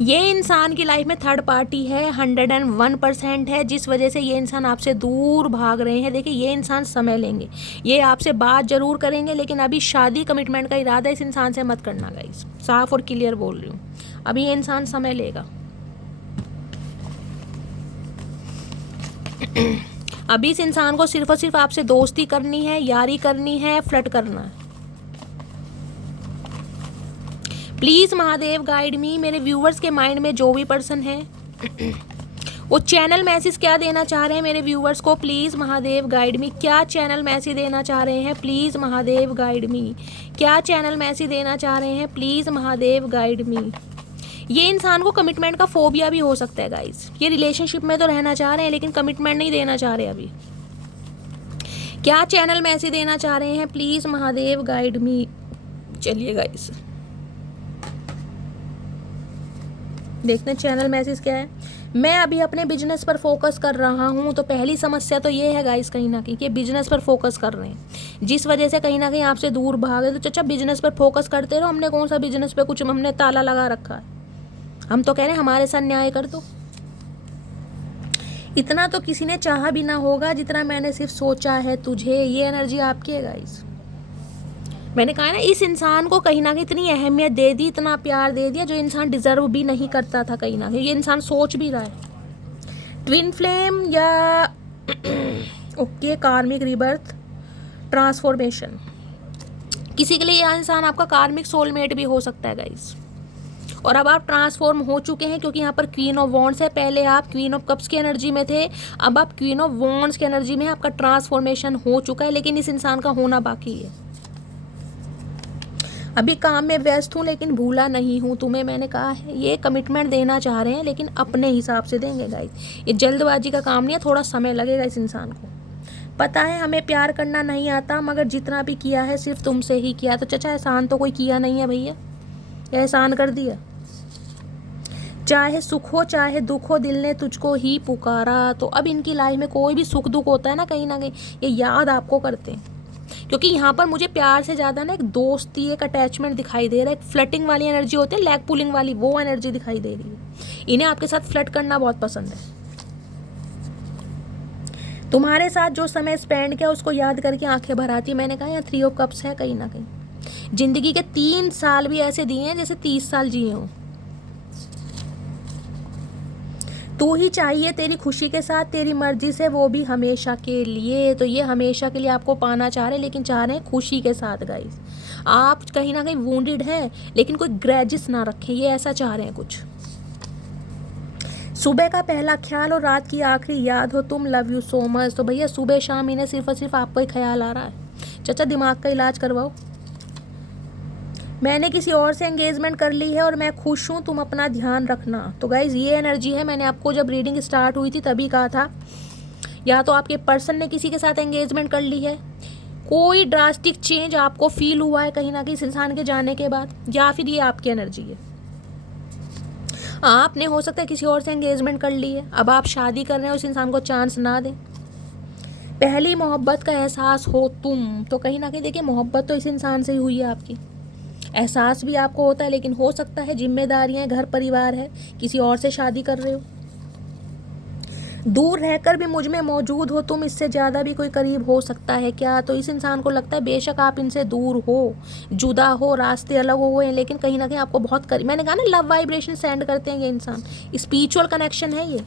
ये इंसान की लाइफ में थर्ड पार्टी है, 101% है, जिस वजह से ये इंसान आपसे दूर भाग रहे हैं। देखिए ये इंसान समय लेंगे, ये आपसे बात जरूर करेंगे, लेकिन अभी शादी कमिटमेंट का इरादा इस इंसान से मत करना गाइस, साफ और क्लियर बोल रही हूँ। अभी ये इंसान समय लेगा। अभी इस इंसान को सिर्फ और सिर्फ आपसे दोस्ती करनी है, यारी करनी है, फ्लर्ट करना है। Please Mahadev guide me. मेरे व्यूवर्स के माइंड में जो भी पर्सन है वो चैनल मैसेज क्या देना चाह रहे हैं मेरे व्यूवर्स को, प्लीज़ महादेव गाइड मी। क्या चैनल मैसेज देना चाह रहे हैं, प्लीज़ महादेव गाइड मी। क्या चैनल मैसेज देना चाह रहे हैं, प्लीज़ महादेव गाइड मी। ये इंसान को कमिटमेंट का फोबिया भी हो सकता है गाइस। ये रिलेशनशिप में तो रहना चाह रहे हैं लेकिन कमिटमेंट नहीं देना चाह रहे अभी। क्या चैनल मैसेज देना चाह रहे हैं, प्लीज़ महादेव गाइड मी। चलिए गाइस देखते हैं चैनल मैसेज क्या है। मैं अभी अपने बिजनेस पर फोकस कर रहा हूँ। तो पहली समस्या तो ये है गाइस कहीं ना कहीं कि बिजनेस पर फोकस कर रहे हैं, जिस वजह से कहीं ना कहीं आपसे दूर भागे। तो चाचा बिजनेस पर फोकस करते रहो, हमने कौन सा बिजनेस पे कुछ हमने ताला लगा रखा है। हम तो कह रहे हैं हमारे साथ न्याय कर दो। इतना तो किसी ने चाहा भी ना होगा जितना मैंने सिर्फ सोचा है तुझे। ये एनर्जी आपकी है गाइस। मैंने कहा ना इस इंसान को कहीं ना कहीं इतनी अहमियत दे दी, इतना प्यार दे दिया जो इंसान डिजर्व भी नहीं करता था। कहीं ना कहीं ये इंसान सोच भी रहा है। ट्विन फ्लेम या ओके कार्मिक रिबर्थ ट्रांसफॉर्मेशन, किसी के लिए यह इंसान आपका कार्मिक सोलमेट भी हो सकता है गाइस। और अब आप ट्रांसफॉर्म हो चुके हैं क्योंकि यहाँ पर क्वीन ऑफ वॉन्ड्स है। पहले आप क्वीन ऑफ कप्स की एनर्जी में थे, अब आप क्वीन ऑफ वॉन्ड्स की एनर्जी में। आपका ट्रांसफॉर्मेशन हो चुका है लेकिन इस इंसान का होना बाकी है। अभी काम में व्यस्त हूँ लेकिन भूला नहीं हूँ तुम्हें, मैंने कहा है। ये कमिटमेंट देना चाह रहे हैं लेकिन अपने हिसाब से देंगे गाइस। ये जल्दबाजी का काम नहीं है, थोड़ा समय लगेगा इस इंसान को। पता है हमें प्यार करना नहीं आता, मगर जितना भी किया है सिर्फ तुमसे ही किया। तो चाचा एहसान तो कोई किया नहीं है भैया, एहसान कर दिया। चाहे सुख हो चाहे दुख हो, दिल ने तुझको ही पुकारा। तो अब इनकी लाइफ में कोई भी सुख दुख होता है ना, कहीं ना कहीं ये याद आपको करते हैं। क्योंकि यहाँ पर मुझे प्यार से ज़्यादा ना एक दोस्ती, एक अटैचमेंट दिखाई दे रहा है। एक फ्लर्टिंग वाली एनर्जी होती है, लैग पुलिंग वाली, वो एनर्जी दिखाई दे रही है। इन्हें आपके साथ फ्लर्ट करना बहुत पसंद है। तुम्हारे साथ जो समय स्पेंड किया उसको याद करके आंखें भर आती है। मैंने कहा यहाँ 3 ऑफ कप्स है। कहीं ना कहीं जिंदगी के 3 साल भी ऐसे दिए हैं जैसे 30 साल जिए हों। तू ही चाहिए तेरी खुशी के साथ, तेरी मर्जी से, वो भी हमेशा के लिए। तो ये हमेशा के लिए आपको पाना चाह रहे हैं लेकिन चाह रहे हैं खुशी के साथ गाइस। आप कहीं ना कहीं वूंडेड हैं लेकिन कोई ग्रजेस ना रखें, ये ऐसा चाह रहे हैं कुछ। सुबह का पहला ख्याल और रात की आखिरी याद हो तुम, लव यू सो मच। तो भैया सुबह शाम इन्हें सिर्फ और सिर्फ आपको ही ख्याल आ रहा है। चाचा दिमाग का इलाज करवाओ। मैंने किसी और से एंगेजमेंट कर ली है और मैं खुश हूँ, तुम अपना ध्यान रखना। तो गाइज ये एनर्जी है। मैंने आपको जब रीडिंग स्टार्ट हुई थी तभी कहा था या तो आपके पर्सन ने किसी के साथ एंगेजमेंट कर ली है, कोई ड्रास्टिक चेंज आपको फील हुआ है कहीं ना कहीं इस इंसान के जाने के बाद, या फिर ये आपकी एनर्जी है। आपने हो सकता है किसी और से एंगेजमेंट कर ली है, अब आप शादी कर रहे हैं, उस इंसान को चांस ना दें। पहली मोहब्बत का एहसास हो तुम, तो कहीं ना कहीं देखिए मोहब्बत तो इस इंसान से ही हुई है आपकी, एहसास भी आपको होता है, लेकिन हो सकता है जिम्मेदारियां, घर परिवार है, किसी और से शादी कर रहे हो। दूर रहकर भी मुझ में मौजूद हो तुम, इससे ज़्यादा भी कोई करीब हो सकता है क्या? तो इस इंसान को लगता है बेशक आप इनसे दूर हो, जुदा हो, रास्ते अलग हो गए, लेकिन कहीं ना कहीं आपको बहुत करीब, मैंने कहा ना लव वाइब्रेशन सेंड करते हैं ये इंसान, स्पिरिचुअल कनेक्शन है ये।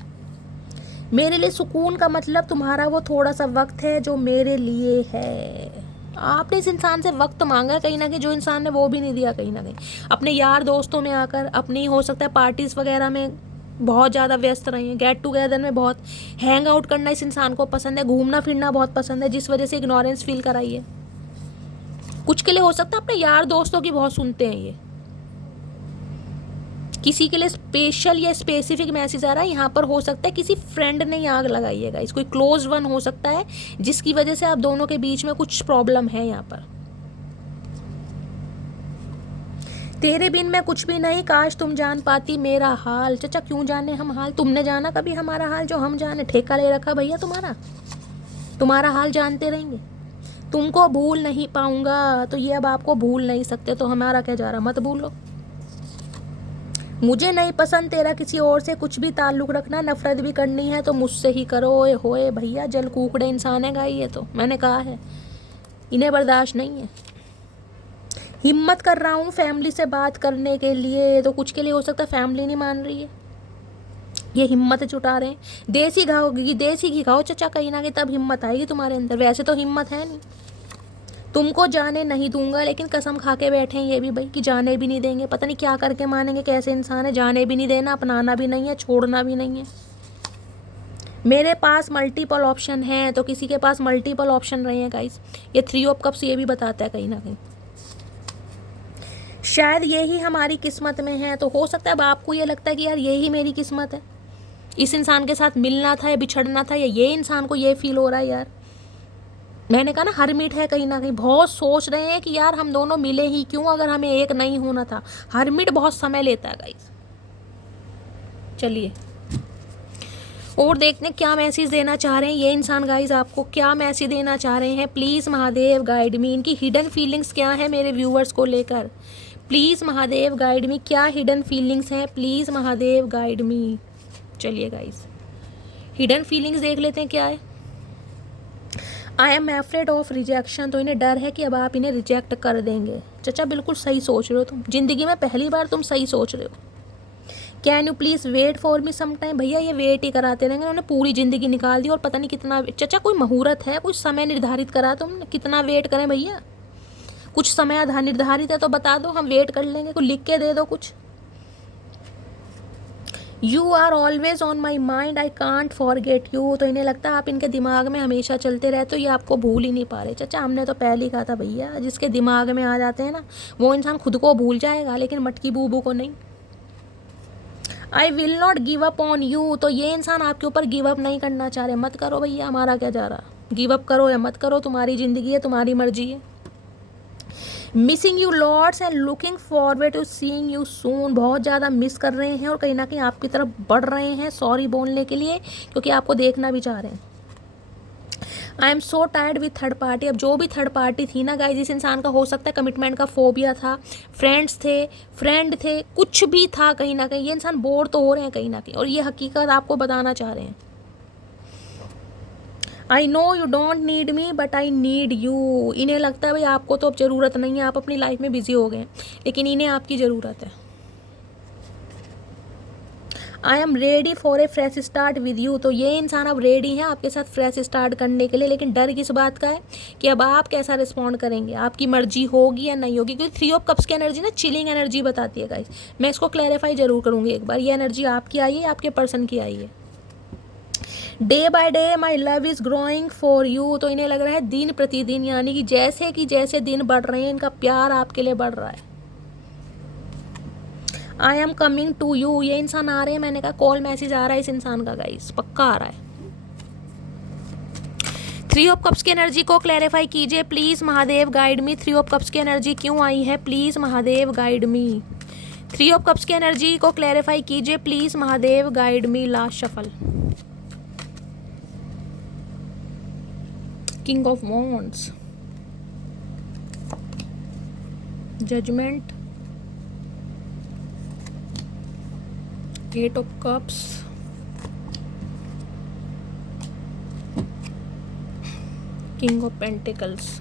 मेरे लिए सुकून का मतलब तुम्हारा वो थोड़ा सा वक्त है जो मेरे लिए है। आपने इस इंसान से वक्त मांगा कहीं ना कहीं, जो इंसान ने वो भी नहीं दिया कहीं ना कहीं। अपने यार दोस्तों में आकर, अपनी हो सकता है पार्टीज़ वगैरह में बहुत ज़्यादा व्यस्त रहे हैं, गेट टुगेदर में बहुत हैंग आउट करना इस इंसान को पसंद है, घूमना फिरना बहुत पसंद है, जिस वजह से इग्नोरेंस फील कराई है। कुछ के लिए हो सकता है अपने यार दोस्तों की बहुत सुनते हैं ये, किसी के लिए स्पेशल या स्पेसिफिक मैसेज आ रहा है यहाँ पर, हो सकता है किसी फ्रेंड ने ही आग लगाइएगा, इस कोई क्लोज वन हो सकता है जिसकी वजह से आप दोनों के बीच में कुछ प्रॉब्लम है यहाँ पर। तेरे बिन मैं कुछ भी नहीं, काश तुम जान पाती मेरा हाल। चाचा क्यों जाने हम हाल, तुमने जाना कभी हमारा हाल जो हम जाने? ठेका ले रखा भैया तुम्हारा हाल जानते रहेंगे। तुमको भूल नहीं पाऊंगा, तो ये अब आपको भूल नहीं सकते, तो हमारा क्या जा रहा, मत भूलो। मुझे नहीं पसंद तेरा किसी और से कुछ भी ताल्लुक रखना, नफरत भी करनी है तो मुझसे ही करो। ओए होए भैया, जल कूकड़े इंसान है गाई, ये तो मैंने कहा है, इन्हें बर्दाश्त नहीं है। हिम्मत कर रहा हूँ फैमिली से बात करने के लिए, तो कुछ के लिए हो सकता है फैमिली नहीं मान रही है, ये हिम्मत जुटा रहे हैं। देसी घी खाओ चचा कहीं ना कहीं, तब हिम्मत आएगी तुम्हारे अंदर, वैसे तो हिम्मत है नहीं। तुमको जाने नहीं दूंगा, लेकिन कसम खा के बैठे हैं ये भी भाई कि जाने भी नहीं देंगे। पता नहीं क्या करके मानेंगे, कैसे इंसान है, जाने भी नहीं देना, अपनाना भी नहीं है, छोड़ना भी नहीं है। मेरे पास मल्टीपल ऑप्शन हैं, तो किसी के पास मल्टीपल ऑप्शन रहे हैं गाइस, ये 3 ऑफ कप्स ये भी बताता है कहीं ना कहीं। शायद यही हमारी किस्मत में है, तो हो सकता है अब आपको ये लगता है कि यार यही मेरी किस्मत है, इस इंसान के साथ मिलना था या बिछड़ना था, या ये इंसान को ये फील हो रहा है यार, मैंने कहा ना हरमिट है कहीं ना कहीं, बहुत सोच रहे हैं कि यार हम दोनों मिले ही क्यों, अगर हमें एक नहीं होना था। हरमिट बहुत समय लेता है गाइस। चलिए और देखते हैं क्या मैसेज देना चाह रहे हैं ये इंसान गाइस, आपको क्या मैसेज देना चाह रहे हैं। प्लीज़ महादेव गाइड मी, इनकी हिडन फीलिंग्स क्या है मेरे व्यूअर्स को लेकर। प्लीज़ महादेव गाइड मी, क्या हिडन फीलिंग्स हैं, प्लीज़ महादेव गाइड मी। चलिए गाइस हिडन फीलिंग्स देख लेते हैं क्या है। I M afraid of rejection, तो इन्हें डर है कि अब आप इन्हें रिजेक्ट कर देंगे। चचा बिल्कुल सही सोच रहे हो तुम, जिंदगी में पहली बार तुम सही सोच रहे हो। Can you please wait for me some time, भैया ये वेट ही कराते रहेंगे, उन्होंने पूरी ज़िंदगी निकाल दी और पता नहीं कितना। चचा कोई मुहूर्त है, कुछ समय निर्धारित करा तुमने, कितना वेट करें भैया, कुछ समय निर्धारित है तो बता दो, हम वेट कर लेंगे, कुछ लिख के दे दो कुछ। You are always on my mind, I can't forget you, तो इन्हें लगता है आप इनके दिमाग में हमेशा चलते रहते हो, ये आपको भूल ही नहीं पा रहे। चाचा हमने तो पहले ही कहा था भैया, जिसके दिमाग में आ जाते हैं ना वो इंसान खुद को भूल जाएगा, लेकिन मटकी बूबू को नहीं। I will not give up on you, तो ये इंसान आपके ऊपर गिव अप नहीं करना चाह रहे। मत करो भैया, हमारा क्या जा रहा, गिव अप करो या मत करो, तुम्हारी ज़िंदगी है, तुम्हारी मर्जी है। Missing you lots and looking forward to seeing you soon, बहुत ज़्यादा मिस कर रहे हैं और कहीं ना कहीं आपकी तरफ बढ़ रहे हैं सॉरी बोलने के लिए, क्योंकि आपको देखना भी चाह रहे हैं। I am so tired with third party, अब जो भी थर्ड पार्टी थी ना गाइस, इस इंसान का हो सकता है कमिटमेंट का फोबिया था, फ्रेंड थे, कुछ भी था, कहीं ना कहीं ये इंसान बोर तो हो रहे हैं कहीं ना कहीं, और ये हकीकत आपको बताना चाह रहे हैं। I know you don't need me but I need you, इन्हें लगता है भाई आपको तो अब ज़रूरत नहीं है, आप अपनी लाइफ में बिजी हो गए हैं, लेकिन इन्हें आपकी ज़रूरत है। I am ready for a fresh start with you, तो ये इंसान अब रेडी है आपके साथ फ्रेश स्टार्ट करने के लिए, लेकिन डर किस बात का है कि अब आप कैसा रिस्पॉन्ड करेंगे, आपकी मर्जी होगी या नहीं होगी, क्योंकि 3 ऑफ कप्स की एनर्जी ना चिलिंग एनर्जी बताती है गाइस। मैं इसको क्लैरिफाई जरूर करूँगी एक बार, ये एनर्जी आपकी आई है, आपके पर्सन की आई है। Day by day my love is growing for you, तो इन्हें लग रहा है दिन प्रतिदिन, यानी कि जैसे दिन बढ़ रहे हैं इनका प्यार आपके लिए बढ़ रहा है। I am coming to you, ये इंसान आ रहे हैं, मैंने कहा कॉल मैसेज आ रहा है इस इंसान का गाइस, पक्का आ रहा है। 3 ऑफ कप्स की एनर्जी को क्लैरिफाई कीजिए please Mahadev, guide me. 3 of cups की एनर्जी क्यों आई है, please Mahadev guide me. 3 of cups की एनर्जी को क्लैरिफाई कीजिए please Mahadev, guide me. Last shuffle. King of wands, judgement, 8 of cups, king of pentacles.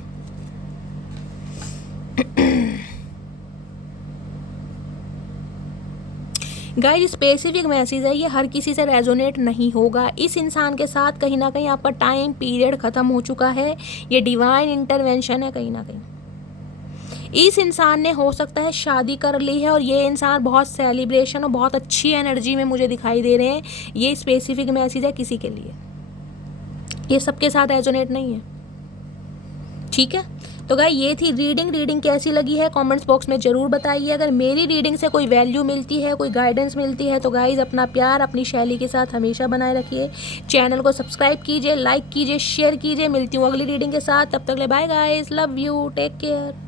Guys specific message है, ये हर किसी से रेजोनेट नहीं होगा। इस इंसान के साथ कहीं ना कहीं आपका टाइम पीरियड ख़त्म हो चुका है। ये डिवाइन इंटरवेंशन है कहीं ना कहीं। इस इंसान ने हो सकता है शादी कर ली है और ये इंसान बहुत सेलिब्रेशन और बहुत अच्छी एनर्जी में मुझे दिखाई दे रहे हैं। ये स्पेसिफिक मैसेज है किसी के लिए, ये सबके साथ रेजोनेट नहीं है, ठीक है। तो गाइस ये थी रीडिंग कैसी लगी है कमेंट्स बॉक्स में ज़रूर बताइए। अगर मेरी रीडिंग से कोई वैल्यू मिलती है, कोई गाइडेंस मिलती है तो गाइस अपना प्यार अपनी शैली के साथ हमेशा बनाए रखिए। चैनल को सब्सक्राइब कीजिए, लाइक कीजिए, शेयर कीजिए। मिलती हूँ अगली रीडिंग के साथ, तब तक ले bye guys, love you, take care.